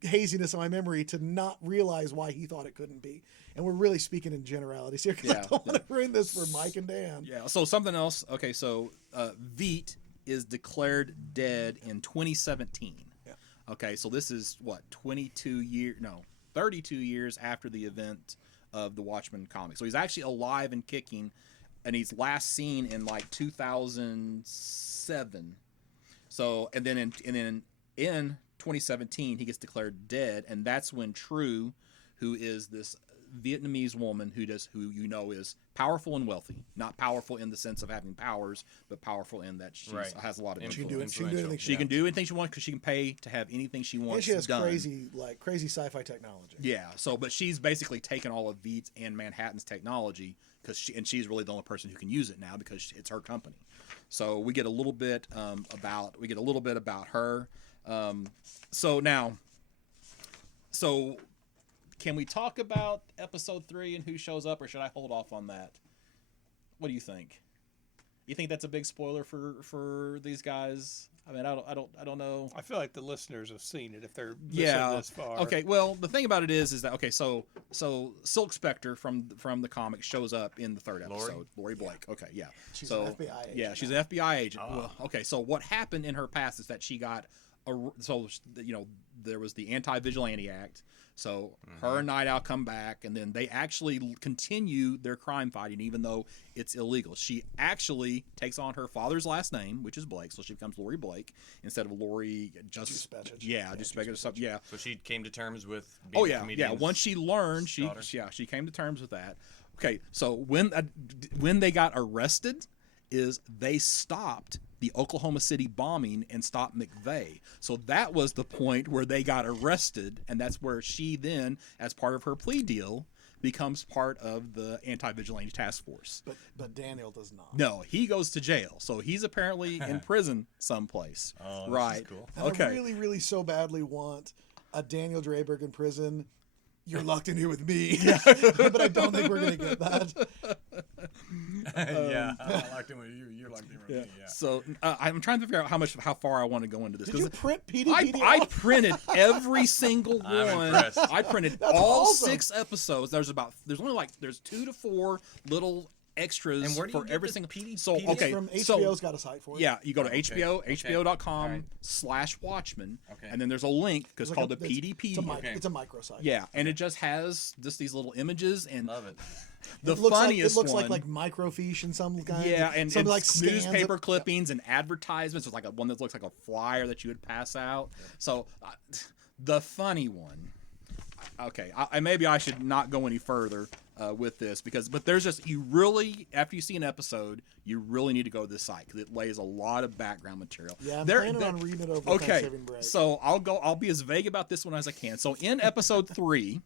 haziness in my memory to not realize why he thought it couldn't be. And we're really speaking in generalities here, because I don't want to ruin this for Mike and Dan. Yeah. So something else. Okay. So Veidt is declared dead in 2017. Yeah. Okay. So this is what 32 years after the event of the Watchmen comic. So he's actually alive and kicking. And he's last seen in like 2007. So, and then in 2017 he gets declared dead, and that's when True, who is this Vietnamese woman who you know is powerful and wealthy, not powerful in the sense of having powers, but powerful in that she has a lot of influence. She can do anything she wants because she can pay to have anything she wants. And she has done. crazy sci-fi technology. Yeah. So, but she's basically taken all of Veidt's and Manhattan's technology, she's really the only person who can use it now because it's her company. So we get a little bit about her. So can we talk about episode 3 and who shows up, or should I hold off on that? What do you think? You think that's a big spoiler for these guys? I mean, I don't know. I feel like the listeners have seen it if they're listening this far. Okay. Well, the thing about it is that so Silk Spectre from the comic shows up in the 3rd episode. Lori Blake. Yeah. Okay. Yeah. She's an FBI agent. Yeah, she's an FBI agent. Well, okay. So what happened in her past is that she got there was the Anti-Vigilante Act. So her and Night Owl come back, and then they actually continue their crime fighting, even though it's illegal. She actually takes on her father's last name, which is Blake, so she becomes Lori Blake instead of Lori Juspecic. Yeah. So she came to terms with being a comedian. Yeah. Once she learned, she came to terms with that. Okay, so when they got arrested, is they stopped the Oklahoma City bombing and stopped McVeigh. So that was the point where they got arrested, and that's where she then, as part of her plea deal, becomes part of the Anti-Vigilante Task Force. But Daniel does not. No, he goes to jail. So he's apparently in prison someplace. Oh, right. This is cool. And I really, really so badly want a Daniel Dreyberg in prison. You're locked in here with me. But I don't think we're going to get that. I'm not locked in with you. You're locked in with me. Yeah. So I'm trying to figure out how far I want to go into this. Did you print PD? I printed every single one. I'm impressed. I printed all awesome. 6 episodes. There's 2 to 4 little extras and where do you for every single PD? So okay, from HBO's got a site for it. Yeah, you go to HBO.com/Watchmen, and then there's a link because called the PDP. It's a microsite. Yeah, and it just has just these little images and love it. The funniest it looks one, like microfiche in some kind. Yeah, and like newspaper clippings and advertisements. It's like one that looks like a flyer that you would pass out. So the funny one. Okay, maybe I should not go any further with this but there's just after you see an episode, you really need to go to this site because it lays a lot of background material. Yeah, I'm planning on reading it over Thanksgiving break. So I'll be as vague about this one as I can. So in episode 3,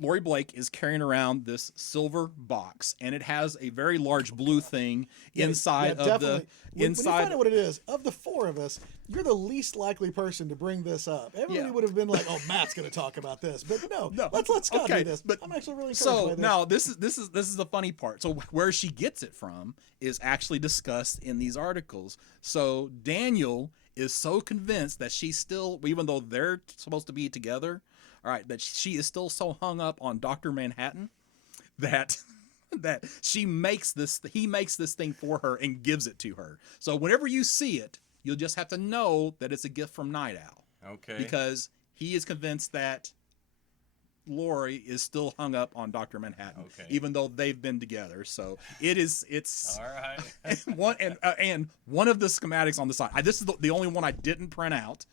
Lori Blake is carrying around this silver box, and it has a very large blue thing inside of definitely. the When you find out what it is, of the four of us, you're the least likely person to bring this up. Everybody would have been like, "Oh, Matt's going to talk about this," but no, let's let Scott do this. But I'm actually really encouraged by this. Now this is the funny part. So where she gets it from is actually discussed in these articles. So Daniel is so convinced that she's still, even though they're supposed to be together, all right, that she is still so hung up on Dr. Manhattan that he makes this thing for her and gives it to her. So whenever you see it, you'll just have to know that it's a gift from Night Owl. Okay. Because he is convinced that Lori is still hung up on Dr. Manhattan, even though they've been together. So it's all right. and one of the schematics on the side. This is the only one I didn't print out.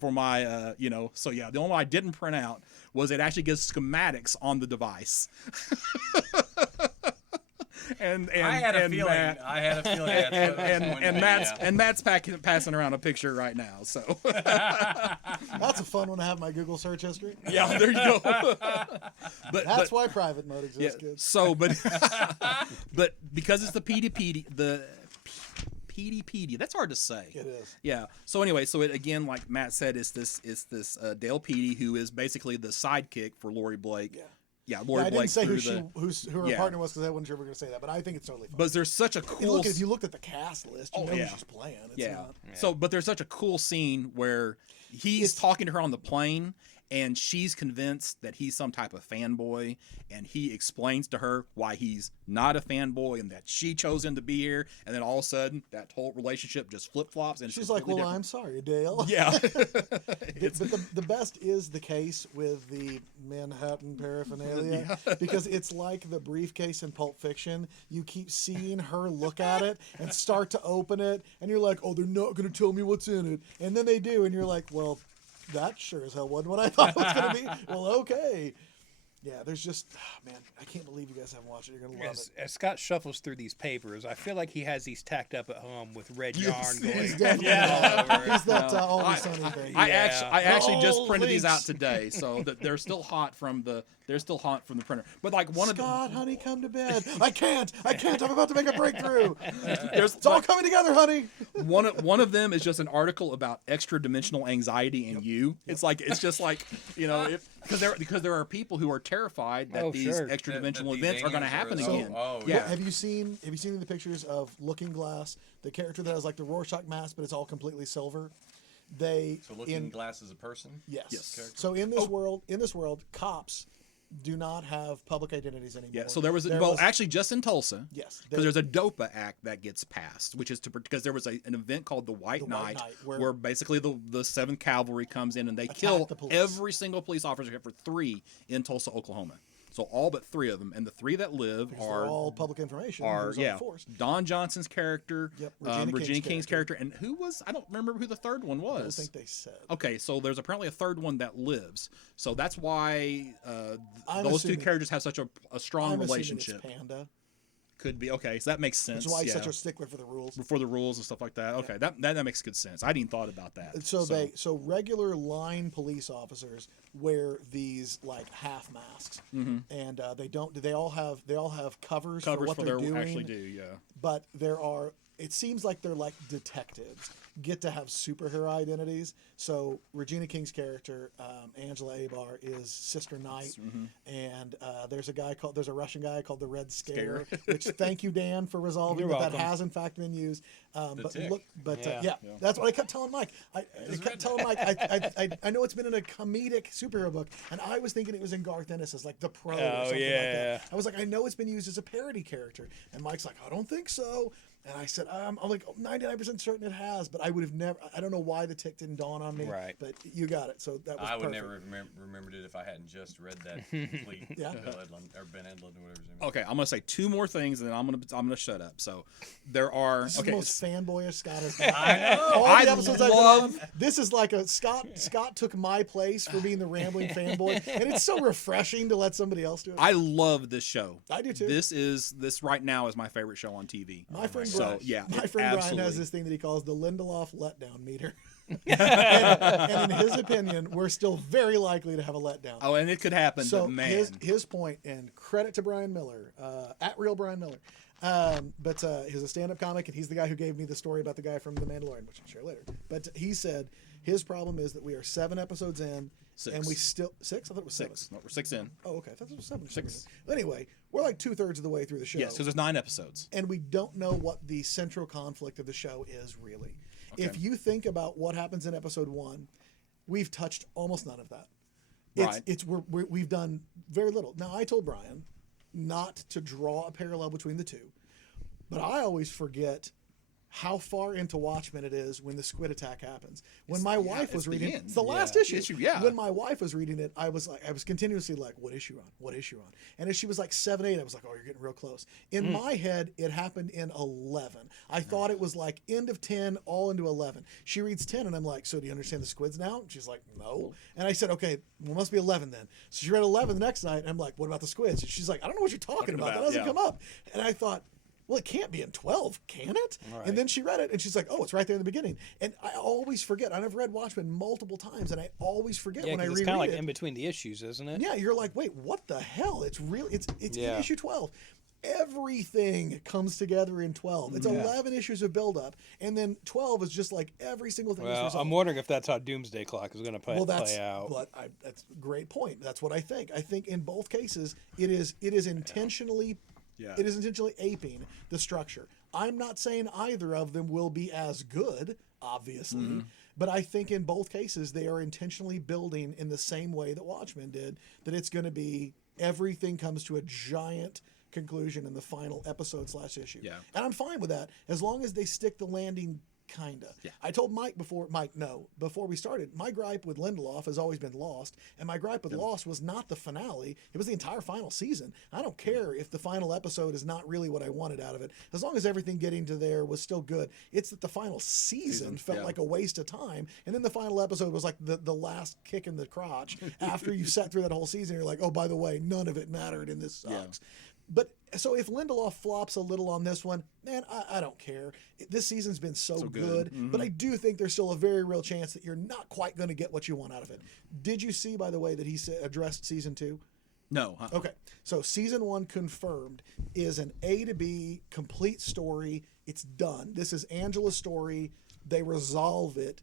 For my, the only one I didn't print out was it actually gives schematics on the device. and I had a feeling Matt's passing around a picture right now. So that's a fun one to have in my Google search history. Yeah, there you go. That's why private mode exists. Yeah, so, but because it's the PDPD. That's hard to say. It is. Yeah. So anyway, so it again, like Matt said, it's this Dale Petey who is basically the sidekick for Lori Blake. Yeah. Yeah, Lori I Blake. didn't say who her partner was because I wasn't sure we were going to say that, but I think it's totally fine. But there's such a cool. If you looked at the cast list, you know who she's playing. It's not. So, but there's such a cool scene where he's talking to her on the plane. And she's convinced that he's some type of fanboy, and he explains to her why he's not a fanboy and that she chose him to be here. And then all of a sudden, that whole relationship just flip flops. And she's like, "Well, different. I'm sorry, Dale." Yeah. But the best is the case with the Manhattan paraphernalia because it's like the briefcase in Pulp Fiction. You keep seeing her look at it and start to open it, and you're like, "Oh, they're not going to tell me what's in it," and then they do, and you're like, "Well." That sure as hell wasn't what I thought it was going to be. Well, okay. Yeah, there's just, man, I can't believe you guys haven't watched it. You're going to love it. As Scott shuffles through these papers, I feel like he has these tacked up at home with red yarn going. He's definitely all over it. He's that Always Sunny thing. I actually just printed these out today, so that they're still hot from the printer. But like Scott, honey, come to bed. I can't. I'm about to make a breakthrough. It's all coming together, honey. One of them is just an article about extra dimensional anxiety in you. It's just like because there are people who are terrified that these extra dimensional events are going to happen again. Yeah. Have you seen the pictures of Looking Glass, the character that has like the Rorschach mask, but it's all completely silver? Looking Glass is a person. Yes. So in this world, cops do not have public identities anymore. Yeah, so there was actually just in Tulsa. Yes, because there's a DOPA Act that gets passed, which is because there was an event called the White Night where basically the 7th Cavalry comes in and they kill every single police officer except for 3 in Tulsa, Oklahoma. So all but 3 of them, and the 3 that live are all public information. Don Johnson's character, Regina King's character, and I don't remember who the third one was. I don't think they said. Okay, so there's apparently a third one that lives. So that's why those 2 characters have such a strong relationship. It's Panda. Could be. Okay, so that makes sense. That's why he's such a stickler for the rules. For the rules and stuff like that. Okay, that makes good sense. I hadn't thought about that. So regular line police officers wear these like half masks, and they all have covers for what they're doing. Actually do, yeah. But it seems like they're like detectives get to have superhero identities. So Regina King's character, Angela Abar, is Sister Knight, and there's a Russian guy called the Red Scare. Which thank you, Dan, for resolving that has in fact been used. That's what I kept telling Mike. I know it's been in a comedic superhero book, and I was thinking it was in Garth Ennis's like The Pro or something like that. I was like, I know it's been used as a parody character, and Mike's like, I don't think so. And I said, I'm like 99% certain it has, but I would have never. I don't know why the tick didn't dawn on me. Right. But you got it. So that was. I would perfect. never remembered it if I hadn't just read that complete Bill Edlund or Ben Edlund or whatever his name is. Okay, I'm gonna say 2 more things, and then I'm gonna shut up. So there are. This is the most fanboyish Scott has been. I know. All the episodes I've been on, this is like a Scott. Scott took my place for being the rambling fanboy, and it's so refreshing to let somebody else do it. I love this show. I do too. This right now is my favorite show on TV. My friend Brian. So yeah. My friend Brian has this thing that he calls the Lindelof letdown meter. and in his opinion, we're still very likely to have a letdown. Oh, and it could happen, So but man. his point, and credit to Brian Miller, at real Brian Miller, but he's a stand-up comic, and he's the guy who gave me the story about the guy from The Mandalorian, which I'll share later. But he said his problem is that we are 7 episodes in, 6. and we still 6. I thought it was 7. 6. No, we're 6 in. Oh, okay. I thought it was 7. 6. Anyway, we're like 2/3 of the way through the show. Yes, because there's 9 episodes. And we don't know what the central conflict of the show is really. Okay. If you think about what happens in episode 1, we've touched almost none of that. Right. We've done very little. Now, I told Brian not to draw a parallel between the two, but I always forget how far into Watchmen it is when the squid attack happens. When my wife was reading it, it's the last issue. Yeah. When my wife was reading it, I was continuously like, what issue on? What issue on? And as she was like 7, 8, I was like, oh, you're getting real close. In my head, it happened in 11. I thought it was like end of 10, all into 11. She reads 10, and I'm like, so do you understand the squids now? And she's like, no. And I said, okay, well, it must be 11 then. So she read 11 the next night, and I'm like, what about the squids? And she's like, I don't know what you're talking about. That doesn't come up. And I thought, well, it can't be in 12, can it? Right. And then she read it, and she's like, oh, it's right there in the beginning. And I always forget. I've read Watchmen multiple times, and I always forget when I reread it. It's kind of like in between the issues, isn't it? Yeah, you're like, wait, what the hell? It's in issue 12. Everything comes together in 12. It's 11 issues of buildup, and then 12 is just like every single thing. Well, I'm wondering if that's how Doomsday Clock is going to play out. That's a great point. That's what I think. I think in both cases, it is intentionally. Yeah. It is intentionally aping the structure. I'm not saying either of them will be as good, obviously, but I think in both cases they are intentionally building in the same way that Watchmen did, that it's going to be everything comes to a giant conclusion in the final episode / issue. Yeah. And I'm fine with that as long as they stick the landing. Kinda. Yeah. I told Mike before we started, my gripe with Lindelof has always been Lost, and my gripe with Lost was not the finale, it was the entire final season. I don't care if the final episode is not really what I wanted out of it, as long as everything getting to there was still good. It's that the final season felt like a waste of time, and then the final episode was like the last kick in the crotch after you sat through that whole season. You're like, oh, by the way, none of it mattered, and this sucks. But so if Lindelof flops a little on this one, man, I don't care. This season's been so good. But I do think there's still a very real chance that you're not quite going to get what you want out of it. Did you see, by the way, that he addressed season 2? No. Okay. So season 1 confirmed is an A to B complete story. It's done. This is Angela's story. They resolve it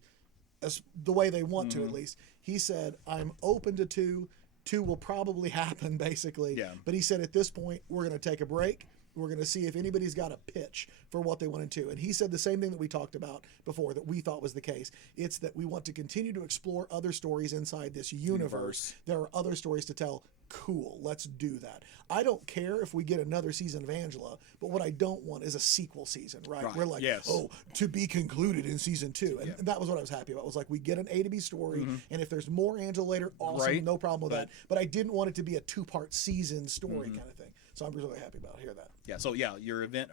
as the way they want to, at least. He said, I'm open to 2. 2 will probably happen, basically. Yeah. But he said at this point, we're going to take a break. We're going to see if anybody's got a pitch for what they want to do. And he said the same thing that we talked about before that we thought was the case. It's that we want to continue to explore other stories inside this universe. There are other stories to tell. Cool, let's do that. I don't care if we get another season of Angela, but what I don't want is a sequel season, right? We're like, to be concluded in season 2. And that was what I was happy about. It was like, we get an A to B story, and if there's more Angela later, awesome, no problem with that. But I didn't want it to be a 2-part season story kind of thing. So I'm really happy about hearing that. Yeah, so your event,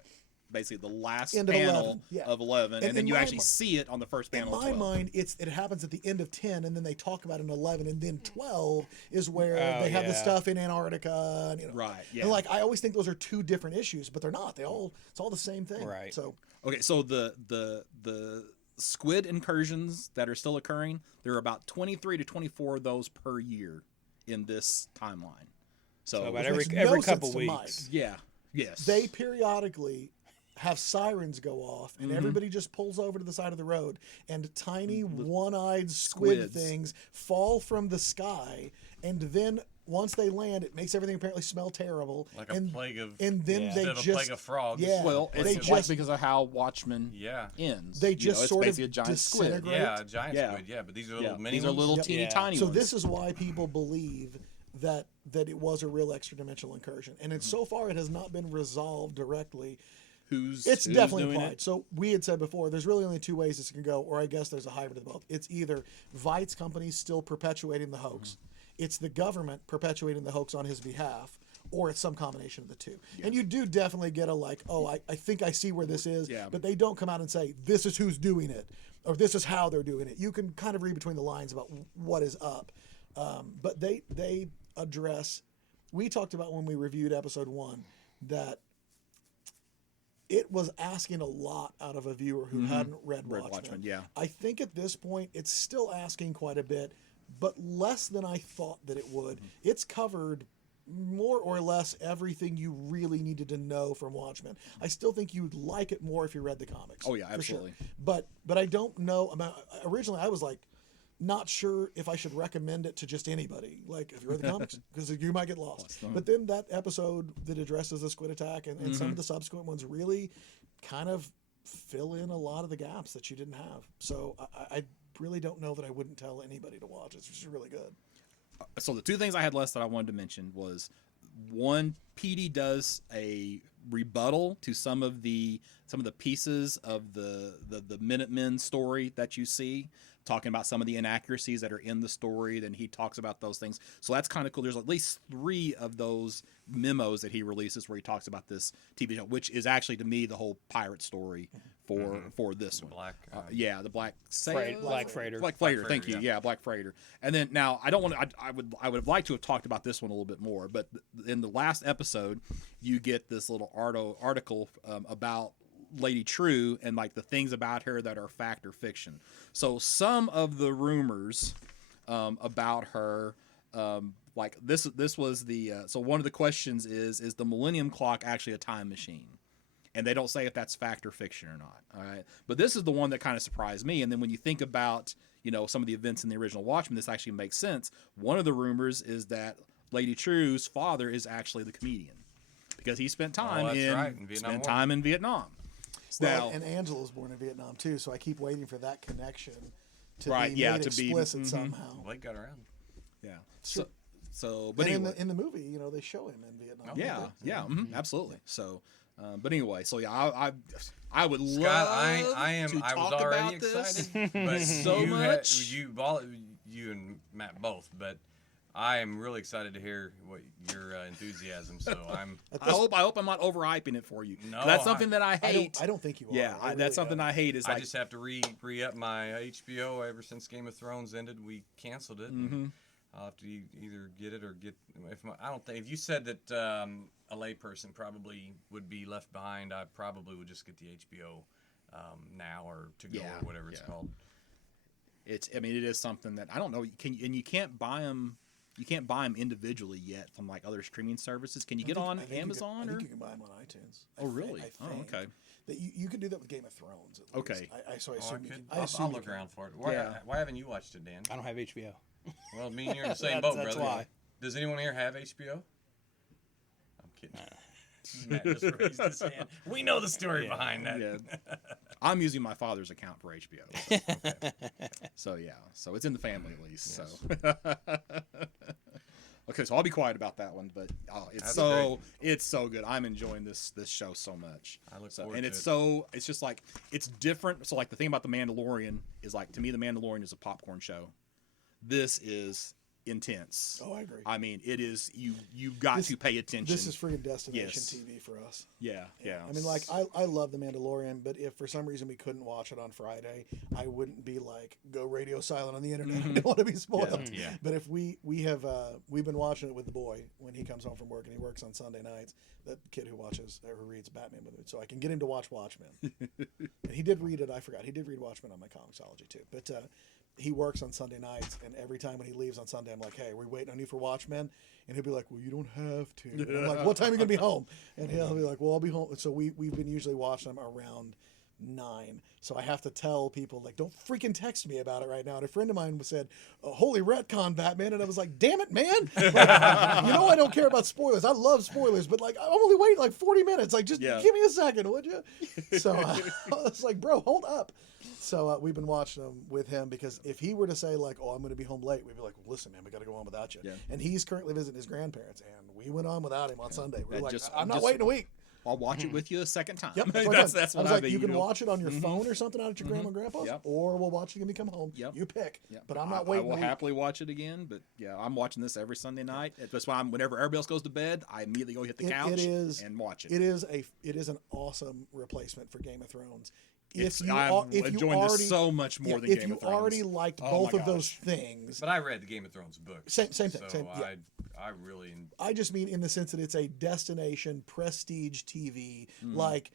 basically the last end panel of 11, and then you actually see it on the first panel of 12. In my mind, it happens at the end of 10, and then they talk about it in 11, and then 12 is where they have the stuff in Antarctica. And, and like, I always think those are 2 different issues, but they're not. It's all the same thing. Right. So okay, so the squid incursions that are still occurring, there are about 23 to 24 of those per year in this timeline. So about every couple weeks. Yeah. Yes. They periodically have sirens go off, and everybody just pulls over to the side of the road, and tiny one-eyed squid things fall from the sky, and then once they land, it makes everything apparently smell terrible. Like a plague of, and then they just, a plague of frogs. Yeah, well, it's just because of how Watchmen ends. They just sort of a giant squid. Yeah, a giant squid. Yeah, but these are little mini. These are little teeny tiny so ones. So this is why people believe that it was a real extra-dimensional incursion, and so far it has not been resolved directly. It's definitely implied. So we had said before, there's really only 2 ways this can go, or I guess there's a hybrid of both. It's either Veidt's company still perpetuating the hoax, it's the government perpetuating the hoax on his behalf, or it's some combination of the 2. Yeah. And you do definitely get a I think I see where this is, but they don't come out and say, this is who's doing it, or this is how they're doing it. You can kind of read between the lines about what is up. But they address, we talked about when we reviewed episode 1, that it was asking a lot out of a viewer who hadn't read Watchmen. Yeah. I think at this point it's still asking quite a bit, but less than I thought that it would. It's covered more or less everything you really needed to know from Watchmen. I still think you'd like it more if you read the comics. Oh yeah, for absolutely. Sure. But I don't know about. Originally, I was like, not sure if I should recommend it to just anybody. Like if you read the comics, because you might get lost. But then that episode that addresses the squid attack and some of the subsequent ones really kind of fill in a lot of the gaps that you didn't have. So I really don't know that I wouldn't tell anybody to watch. It's just really good. So the two things I had less that I wanted to mention was one, PD does a rebuttal to some of the pieces of the Minutemen story that you see, talking about some of the inaccuracies that are in the story. Then he talks about those things. So that's kind of cool. There's at least 3 of those memos that he releases where he talks about this TV show, which is actually to me the whole pirate story for this one. The Black Freighter. Black Freighter. Thank you. Yeah, Black Freighter. And then now I don't want to. I would have liked to have talked about this one a little bit more, but in the last episode, you get this little article about Lady True and like the things about her that are fact or fiction. So some of the rumors about her, like this was the so one of the questions is the Millennium Clock actually a time machine? And they don't say if that's fact or fiction or not. All right, but this is the one that kind of surprised me. And then when you think about some of the events in the original Watchmen, this actually makes sense. One of the rumors is that Lady True's father is actually the comedian because he spent time in Vietnam. Well, and Angela was born in Vietnam too, so I keep waiting for that connection to be made to explicit somehow. Blake got around. Yeah. Sure. So, but and anyway. in the movie, they show him in Vietnam. Yeah, absolutely. So, but anyway, so yeah, I would Scott, love I to was talk already about this excited, but so much. You and Matt both, but I am really excited to hear what your enthusiasm. So I hope I'm not overhyping it for you. No, that's something that I hate. I don't think you are. Yeah, that's something I hate. Is I just have to re-up my HBO. Ever since Game of Thrones ended, we canceled it. And I'll have to either get it or get. If you said that a layperson probably would be left behind, I probably would just get the HBO Now or To Go or whatever it's called. It is something that I don't know. You can't buy them. You can't buy them individually yet from like other streaming services. Can you get on Amazon? I think you can buy them on iTunes. Oh, really? Okay. That you can do that with Game of Thrones. At least. Okay. I assume you can. I'll look around for it. Why haven't you watched it, Dan? I don't have HBO. Well, me and you're in the same boat, that's brother. why. Does anyone here have HBO? I'm kidding. Matt just raised his hand. We know the story behind that. Yeah. I'm using my father's account for HBO. So yeah. So it's in the family at least. Yes. So okay, so I'll be quiet about that one, but it's so good. I'm enjoying this show so much. I look forward and to it's just like it's different. So like the thing about the Mandalorian is like to me the Mandalorian is a popcorn show. This is intense. Oh, I agree. I mean, it is you've got to pay attention. This is freaking destination TV for us. Yeah. I mean, like I love the Mandalorian, but if for some reason we couldn't watch it on Friday, I wouldn't be like go radio silent on the internet. I don't want to be spoiled. Yeah. But if we've been watching it with the boy when he comes home from work and he works on Sunday nights. That kid who reads Batman with me, so I can get him to watch Watchmen. And he did read it. I forgot he did read Watchmen on my Comixology too. But he works on Sunday nights, and every time when he leaves on Sunday, I'm like, "Hey, are we waiting on you for Watchmen?" And he'll be like, "Well, you don't have to." And I'm like, "What time are you gonna be home?" And he'll be like, "Well, I'll be home." So we've been usually watching them around 9. So I have to tell people like, don't freaking text me about it right now. And a friend of mine said, "Holy retcon, Batman!" And I was like, "Damn it, man! Like, I don't care about spoilers. I love spoilers, but like, I'm only waiting like 40 minutes. Like, just give me a second, would you?" So I was like, "Bro, hold up." So we've been watching them with him because if he were to say like, "Oh, I'm going to be home late," we'd be like, "Well, listen, man, we got to go on without you." Yeah. And he's currently visiting his grandparents, and we went on without him on Sunday. We're like, "I'm not waiting a week." I'll watch it with you a second time. Yep, that's what I was like. You can watch it on your phone or something out at your grandma and grandpa's, or we'll watch it when we come home. Yep. You pick. Yep. But I'm not waiting. I will happily watch it again. But yeah, I'm watching this every Sunday night. That's why whenever everybody else goes to bed, I immediately go hit the couch and watch it. It is an awesome replacement for Game of Thrones. I'm enjoying this so much more than Game of Thrones. If you already liked both of those things. But I read the Game of Thrones book. Same thing. So I really... I just mean in the sense that it's a destination prestige TV. Like,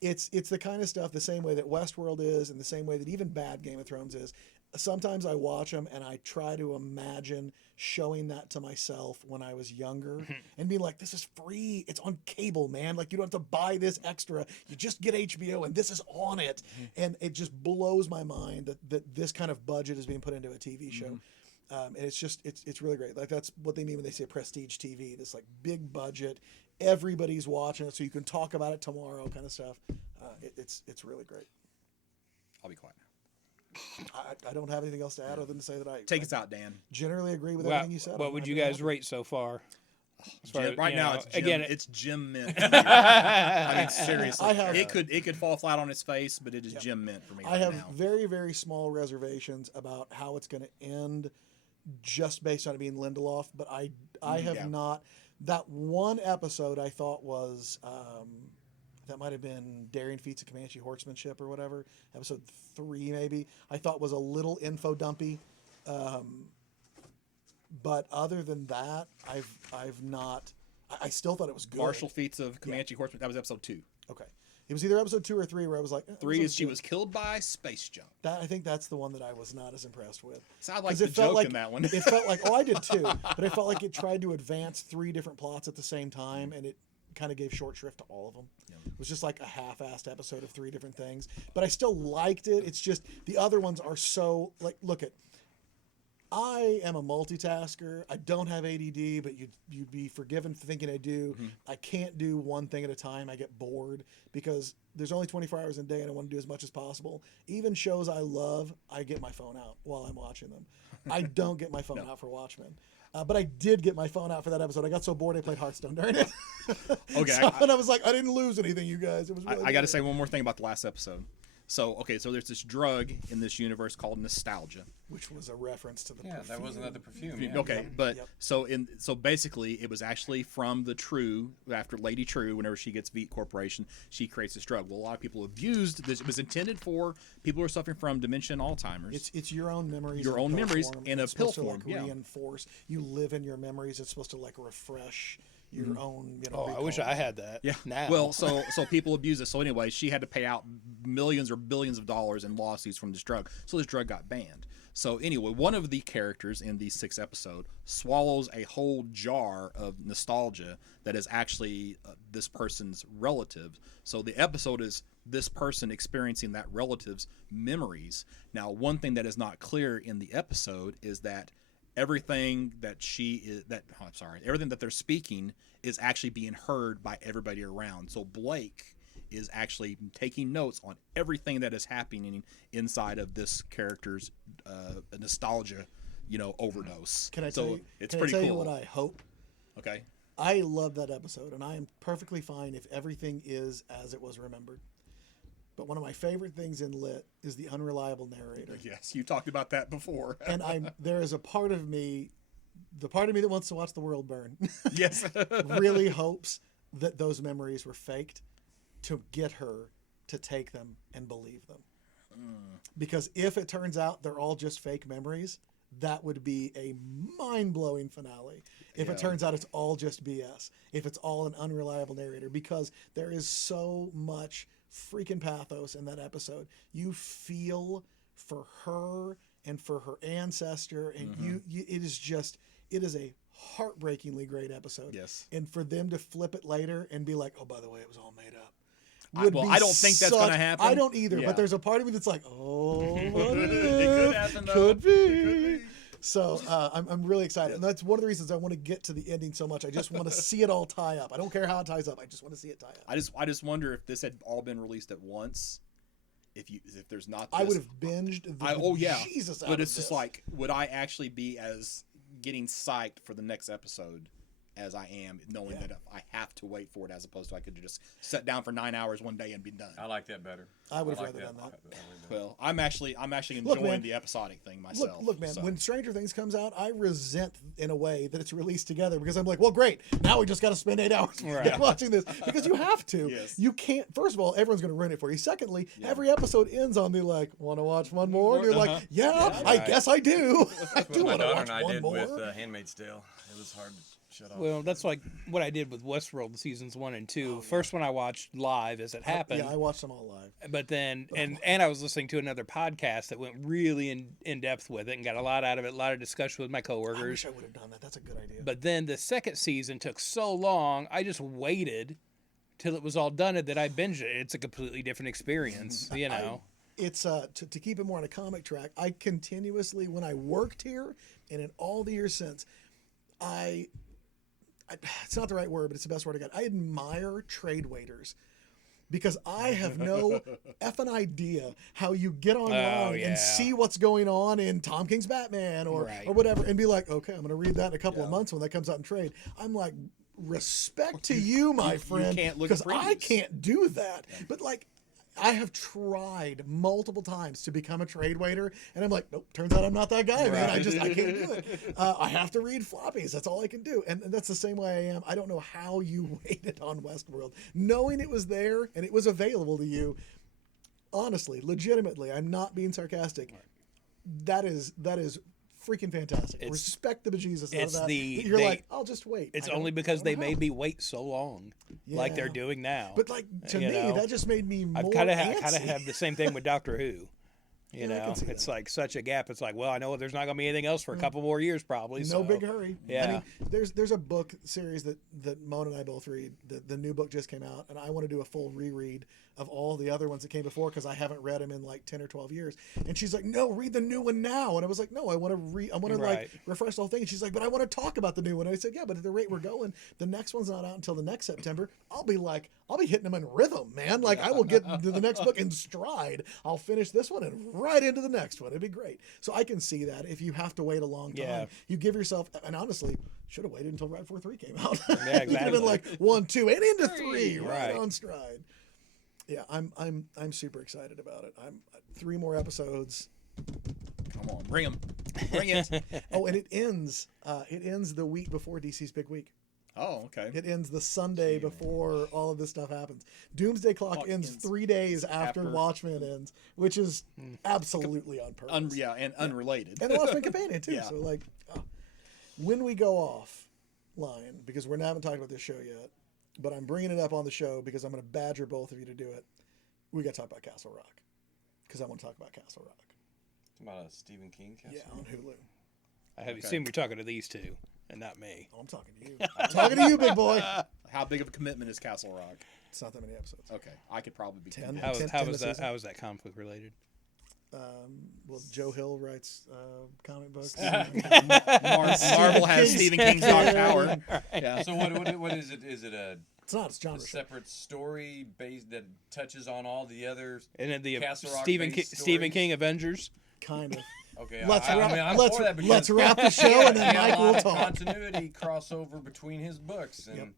it's the kind of stuff the same way that Westworld is, and the same way that even bad Game of Thrones is. Sometimes I watch them and I try to imagine showing that to myself when I was younger and being like, this is free. It's on cable, man. Like, you don't have to buy this extra. You just get HBO and this is on it. And it just blows my mind that this kind of budget is being put into a TV show. And it's really great. Like, that's what they mean when they say prestige TV. This like big budget, everybody's watching it so you can talk about it tomorrow kind of stuff. It's really great. I'll be quiet now. I don't have anything else to add other than to say that I Take us out, Dan. generally agree with everything you said. What would you guys rate so far? Right now, it's Jim Mint. I mean, seriously, it could fall flat on its face, but it is Jim Mint for me. I have very, very small reservations about how it's going to end, just based on it being Lindelof. But I have not. That one episode I thought was. That might have been Daring Feats of Comanche Horsemanship or whatever, episode 3 maybe. I thought was a little info dumpy, but other than that, I've not. I still thought it was good. Martial Feats of Comanche Horseman. That was episode 2. Okay, it was either episode 2 or 3 where I was like, 3 is she was killed by space junk. I think that's the one that I was not as impressed with. So I like the joke in that one. It felt like, I did too, but it felt like it tried to advance 3 different plots at the same time, and it kind of gave short shrift to all of them. It was just like a half-assed episode of 3 different things, but I still liked it. It's just the other ones are so like, look at, I am a multitasker. I don't have ADD, but you'd be forgiven for thinking I do. I can't do one thing at a time. I get bored because there's only 24 hours in a day and I want to do as much as possible. Even shows I love, I get my phone out while I'm watching them. I don't get my phone out for Watchmen. But I did get my phone out for that episode. I got so bored I played Hearthstone during it. Okay. And I was like, I didn't lose anything, you guys. It was really I got to say one more thing about the last episode. So there's this drug in this universe called nostalgia, which was a reference to the perfume. that wasn't that the perfume. Okay, but so basically it was actually from the True, after Lady True, whenever she gets Veet Corporation, she creates this drug. Well, a lot of people abused this. It was intended for people who are suffering from dementia and Alzheimer's. It's your own memories. Your own memories form. in It's a pill supposed form. To, like, reinforce. You live in your memories. It's supposed to like refresh your own. I wish I had that. Yeah. Now. Well, so people abuse it. So anyway, she had to pay out millions or billions of dollars in lawsuits from this drug. So this drug got banned. So anyway, one of the characters in the 6th episode swallows a whole jar of nostalgia that is actually this person's relative. So the episode is this person experiencing that relative's memories. Now, one thing that is not clear in the episode is that everything that everything that they're speaking is actually being heard by everybody around. So Blake is actually taking notes on everything that is happening inside of this character's nostalgia, overdose. Can I so tell you? It's can pretty I tell cool. you what I hope? Okay. I love that episode, and I am perfectly fine if everything is as it was remembered. But one of my favorite things in Lit is the unreliable narrator. Yes, you talked about that before. And there is a part of me, the part of me that wants to watch the world burn. Yes. Really hopes that those memories were faked to get her to take them and believe them. Because if it turns out they're all just fake memories, that would be a mind-blowing finale. If it turns out it's all just BS, if it's all an unreliable narrator, because there is so much freaking pathos in that episode. You feel for her and for her ancestor, and it is a heartbreakingly great episode. Yes. And for them to flip it later and be like, oh, by the way, it was all made up. I don't think that's going to happen. I don't either, but there's a part of me that's like, oh, it could happen, though. Could be. So I'm really excited. And that's one of the reasons I want to get to the ending so much. I just want to see it all tie up. I don't care how it ties up. I just want to see it tie up. I just wonder if this had all been released at once. If there's not this, I would have binged Jesus out but of it's this. just like, would I actually be as getting psyched for the next episode as I am, knowing that I have to wait for it, as opposed to I could just sit down for 9 hours one day and be done. I like that better. I would have rather done that. Well, I'm actually enjoying the episodic thing myself. Look, man, when Stranger Things comes out, I resent in a way that it's released together, because I'm like, well, great, now we just got to spend 8 hours watching this, because you have to. Yes. You can't. First of all, everyone's going to ruin it for you. Secondly, every episode ends on the like, want to watch one more? And you're like, I guess I do. I do What my want to daughter watch and I one did more. with Handmaid's Tale. It was hard. Shut up. Well, that's like what I did with Westworld seasons 1 and 2. First one I watched live as it happened. Yeah, I watched them all live. But then, and I was listening to another podcast that went really in depth with it and got a lot out of it, a lot of discussion with my I coworkers. wish I would have done that. That's a good idea. But then the second season took so long, I just waited till it was all done and then I binged it. It's a completely different experience, you know. It's to keep it more on a comic track. I continuously, when I worked here and in all the years since, it's not the right word, but it's the best word I got. I admire trade waiters because I have no effing idea how you get online and see what's going on in Tom King's Batman or whatever and be like, okay, I'm going to read that in a couple of months when that comes out in trade. I'm like, respect to you, my friend, because I can't do that. But like, I have tried multiple times to become a trade waiter, and I'm like, nope, turns out I'm not that guy, man. I can't do it. I have to read floppies. That's all I can do. And that's the same way I am. I don't know how you waited on Westworld. Knowing it was there and it was available to you, honestly, legitimately, I'm not being sarcastic. That is freaking fantastic. Respect the bejesus out of that. You're like, I'll just wait. It's only because they made me wait so long, like they're doing now. But like to me, that just made me more I kind of have the same thing with Doctor Who. You know, it's like such a gap. It's like, well, I know there's not going to be anything else for a couple more years probably. No big hurry. Yeah. I mean, there's a book series that Mona and I both read. The new book just came out, and I want to do a full reread of all the other ones that came before because I haven't read them in like 10 or 12 years. And she's like, no, read the new one now. And I was like, no, I want to like refresh the whole thing. And she's like, but I want to talk about the new one. And I said, yeah, but at the rate we're going, the next one's not out until the next September. I'll be hitting them in rhythm, man. Like I will get to the next book in stride. I'll finish this one and right into the next one. It'd be great. So I can see that if you have to wait a long time, you give yourself, and honestly, should have waited until right before 3 came out. Yeah, exactly. You could have been like 1, 2, and into 3, right on stride. Yeah, I'm super excited about it. I'm 3 more episodes. Come on, bring them, bring it. Oh, and it ends the week before DC's big week. Oh, okay. It ends the Sunday before all of this stuff happens. Doomsday Clock ends 3 days after Watchmen ends, which is absolutely on purpose. And unrelated. And the Watchmen companion too. So like, when we go offline, because we haven't talked about this show yet, but I'm bringing it up on the show because I'm going to badger both of you to do it. We got to talk about Castle Rock because I want to talk about Castle Rock. About a Stephen King Castle? Yeah, on Hulu. I have assumed you're talking to these two and not me. Oh, I'm talking to you. I'm talking to you, big boy. How big of a commitment is Castle Rock? It's not that many episodes. Okay, I could probably be 10. How is that conflict related? Well, Joe Hill writes comic books. Marvel has Stephen King's Dark Tower. Yeah. So what is it? Is it It's not. It's genre. separate story based that touches on all the other And then the Castle Rock Stephen King Avengers. Kind of. Okay. Let's let's wrap the show and then Mike will talk. Continuity crossover between his books, and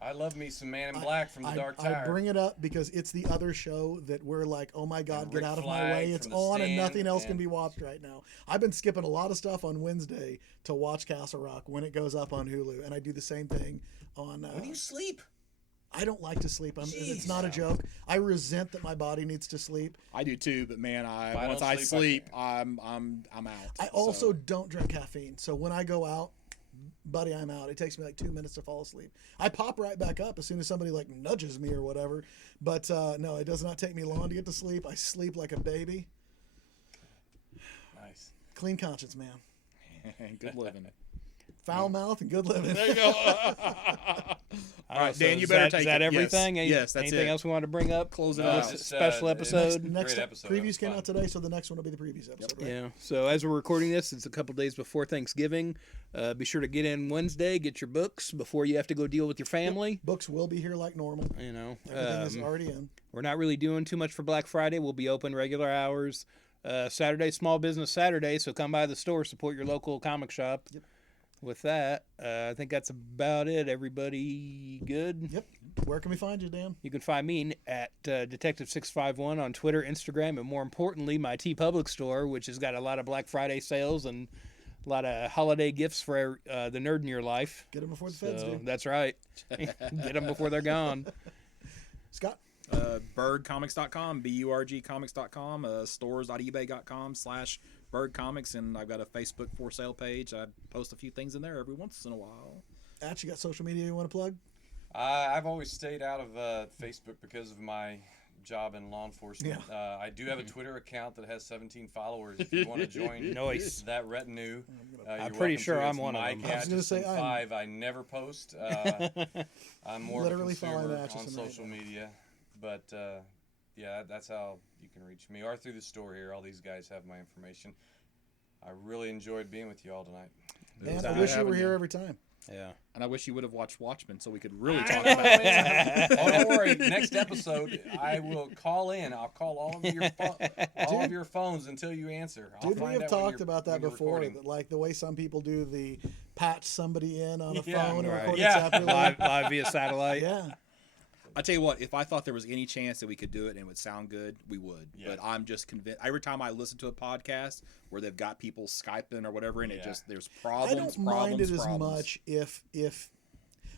I love me some Man in Black from the Dark Tower. I bring it up because it's the other show that we're like, oh my God, get out of my Flag way. It's from The on and Stand, nothing else can be watched right now. I've been skipping a lot of stuff on Wednesday to watch Castle Rock when it goes up on Hulu, and I do the same thing on. When do you sleep? I don't like to sleep. It's not a joke. I resent that my body needs to sleep. I do too, but man, once I I don't sleep, sleep, I'm out. I also don't drink caffeine, so when I go out, buddy, I'm out. It takes me like 2 minutes to fall asleep. I pop right back up as soon as somebody like nudges me or whatever. But no, it does not take me long to get to sleep. I sleep like a baby. Nice. Clean conscience, man. Good living. Foul mouth and good living. There you go. All right, Dan, you better take it. Is that everything? Yes, that's anything it. else we want to bring up? Close it No, out. it's, Special episode. Next Great episode. previews came Fun. out today, so the next one will be the previews episode. Right? Yeah. So as we're recording this, it's a couple days before Thanksgiving. Be sure to get in Wednesday, get your books before you have to go deal with your family. Books will be here like normal. You know, Everything is already in. we're not really doing too much for Black Friday. We'll be open regular hours. Saturday, Small Business Saturday, so come by the store, support your local comic shop. Yep. With that, I think that's about it. Everybody good? Yep. Where can we find you, Dan? You can find me at Detective651 on Twitter, Instagram, and more importantly, my TeePublic store, which has got a lot of Black Friday sales and a lot of holiday gifts for the nerd in your life. Get them before the feds do. That's right. Get them before they're gone. Scott? Birdcomics.com, burgcomics.com, stores.ebay.com/birdcomics, and I've got a Facebook for sale page. I post a few things in there every once in a while. at? You got social media you want to plug? I've always stayed out of Facebook because of my job in law enforcement. Yeah. I do have a Twitter account that has 17 followers. If you want to join Nice. that retinue, I'm pretty sure I'm one of them. I was gonna say, 5. I never post. I'm more Literally of a following consumer Atchison on right social now. media. But yeah, that's how you can reach me. Or through the store here. All these guys have my information. I really enjoyed being with you all tonight. Man, I Time wish you having were here you. every time. Yeah. And I wish you would have watched Watchmen so we could really I talk know, about it. man. Oh, don't worry. Next episode, I will call in. I'll call all of your phones until you answer. I'll Dude, we find have out when talked you're- about that when you're before. recording. That, like the way some people do the patch somebody in on a Yeah, phone and right. record it Yeah. separately. Live via satellite. Yeah. I tell you what, if I thought there was any chance that we could do it and it would sound good, we would. Yeah. But I'm just convinced. Every time I listen to a podcast where they've got people Skyping or whatever, and it Yeah. just there's I problems. don't mind it as problems. much if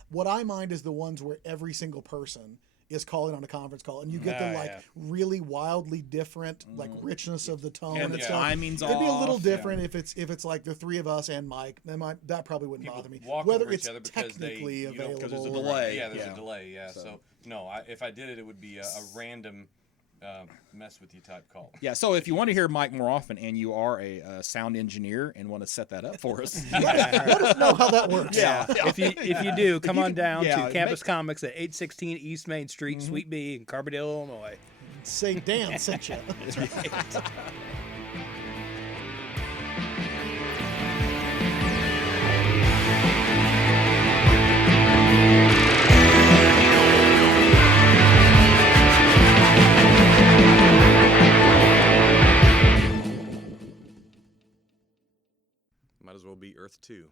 what I mind is the ones where every single person is calling on a conference call and you get the Yeah, like yeah. really wildly different like richness of the tone And and the stuff. timing's It'd be a little off, different if it's like the three of us and Mike. That probably wouldn't People bother me. walk Whether over it's each other because technically available. because there's a delay. Yeah, there's Yeah. a delay. Yeah. So- So no, if I did it, it would be a random mess with you type call. Yeah, so if you want to hear Mike more often and you are a sound engineer and want to set that up for us, Let us know how that works. Yeah. If you do, come on down yeah, to Campus make- Comics at 816 East Main Street, Suite B in Carbondale, Illinois. Say Dan sent you. Might as well be Earth 2.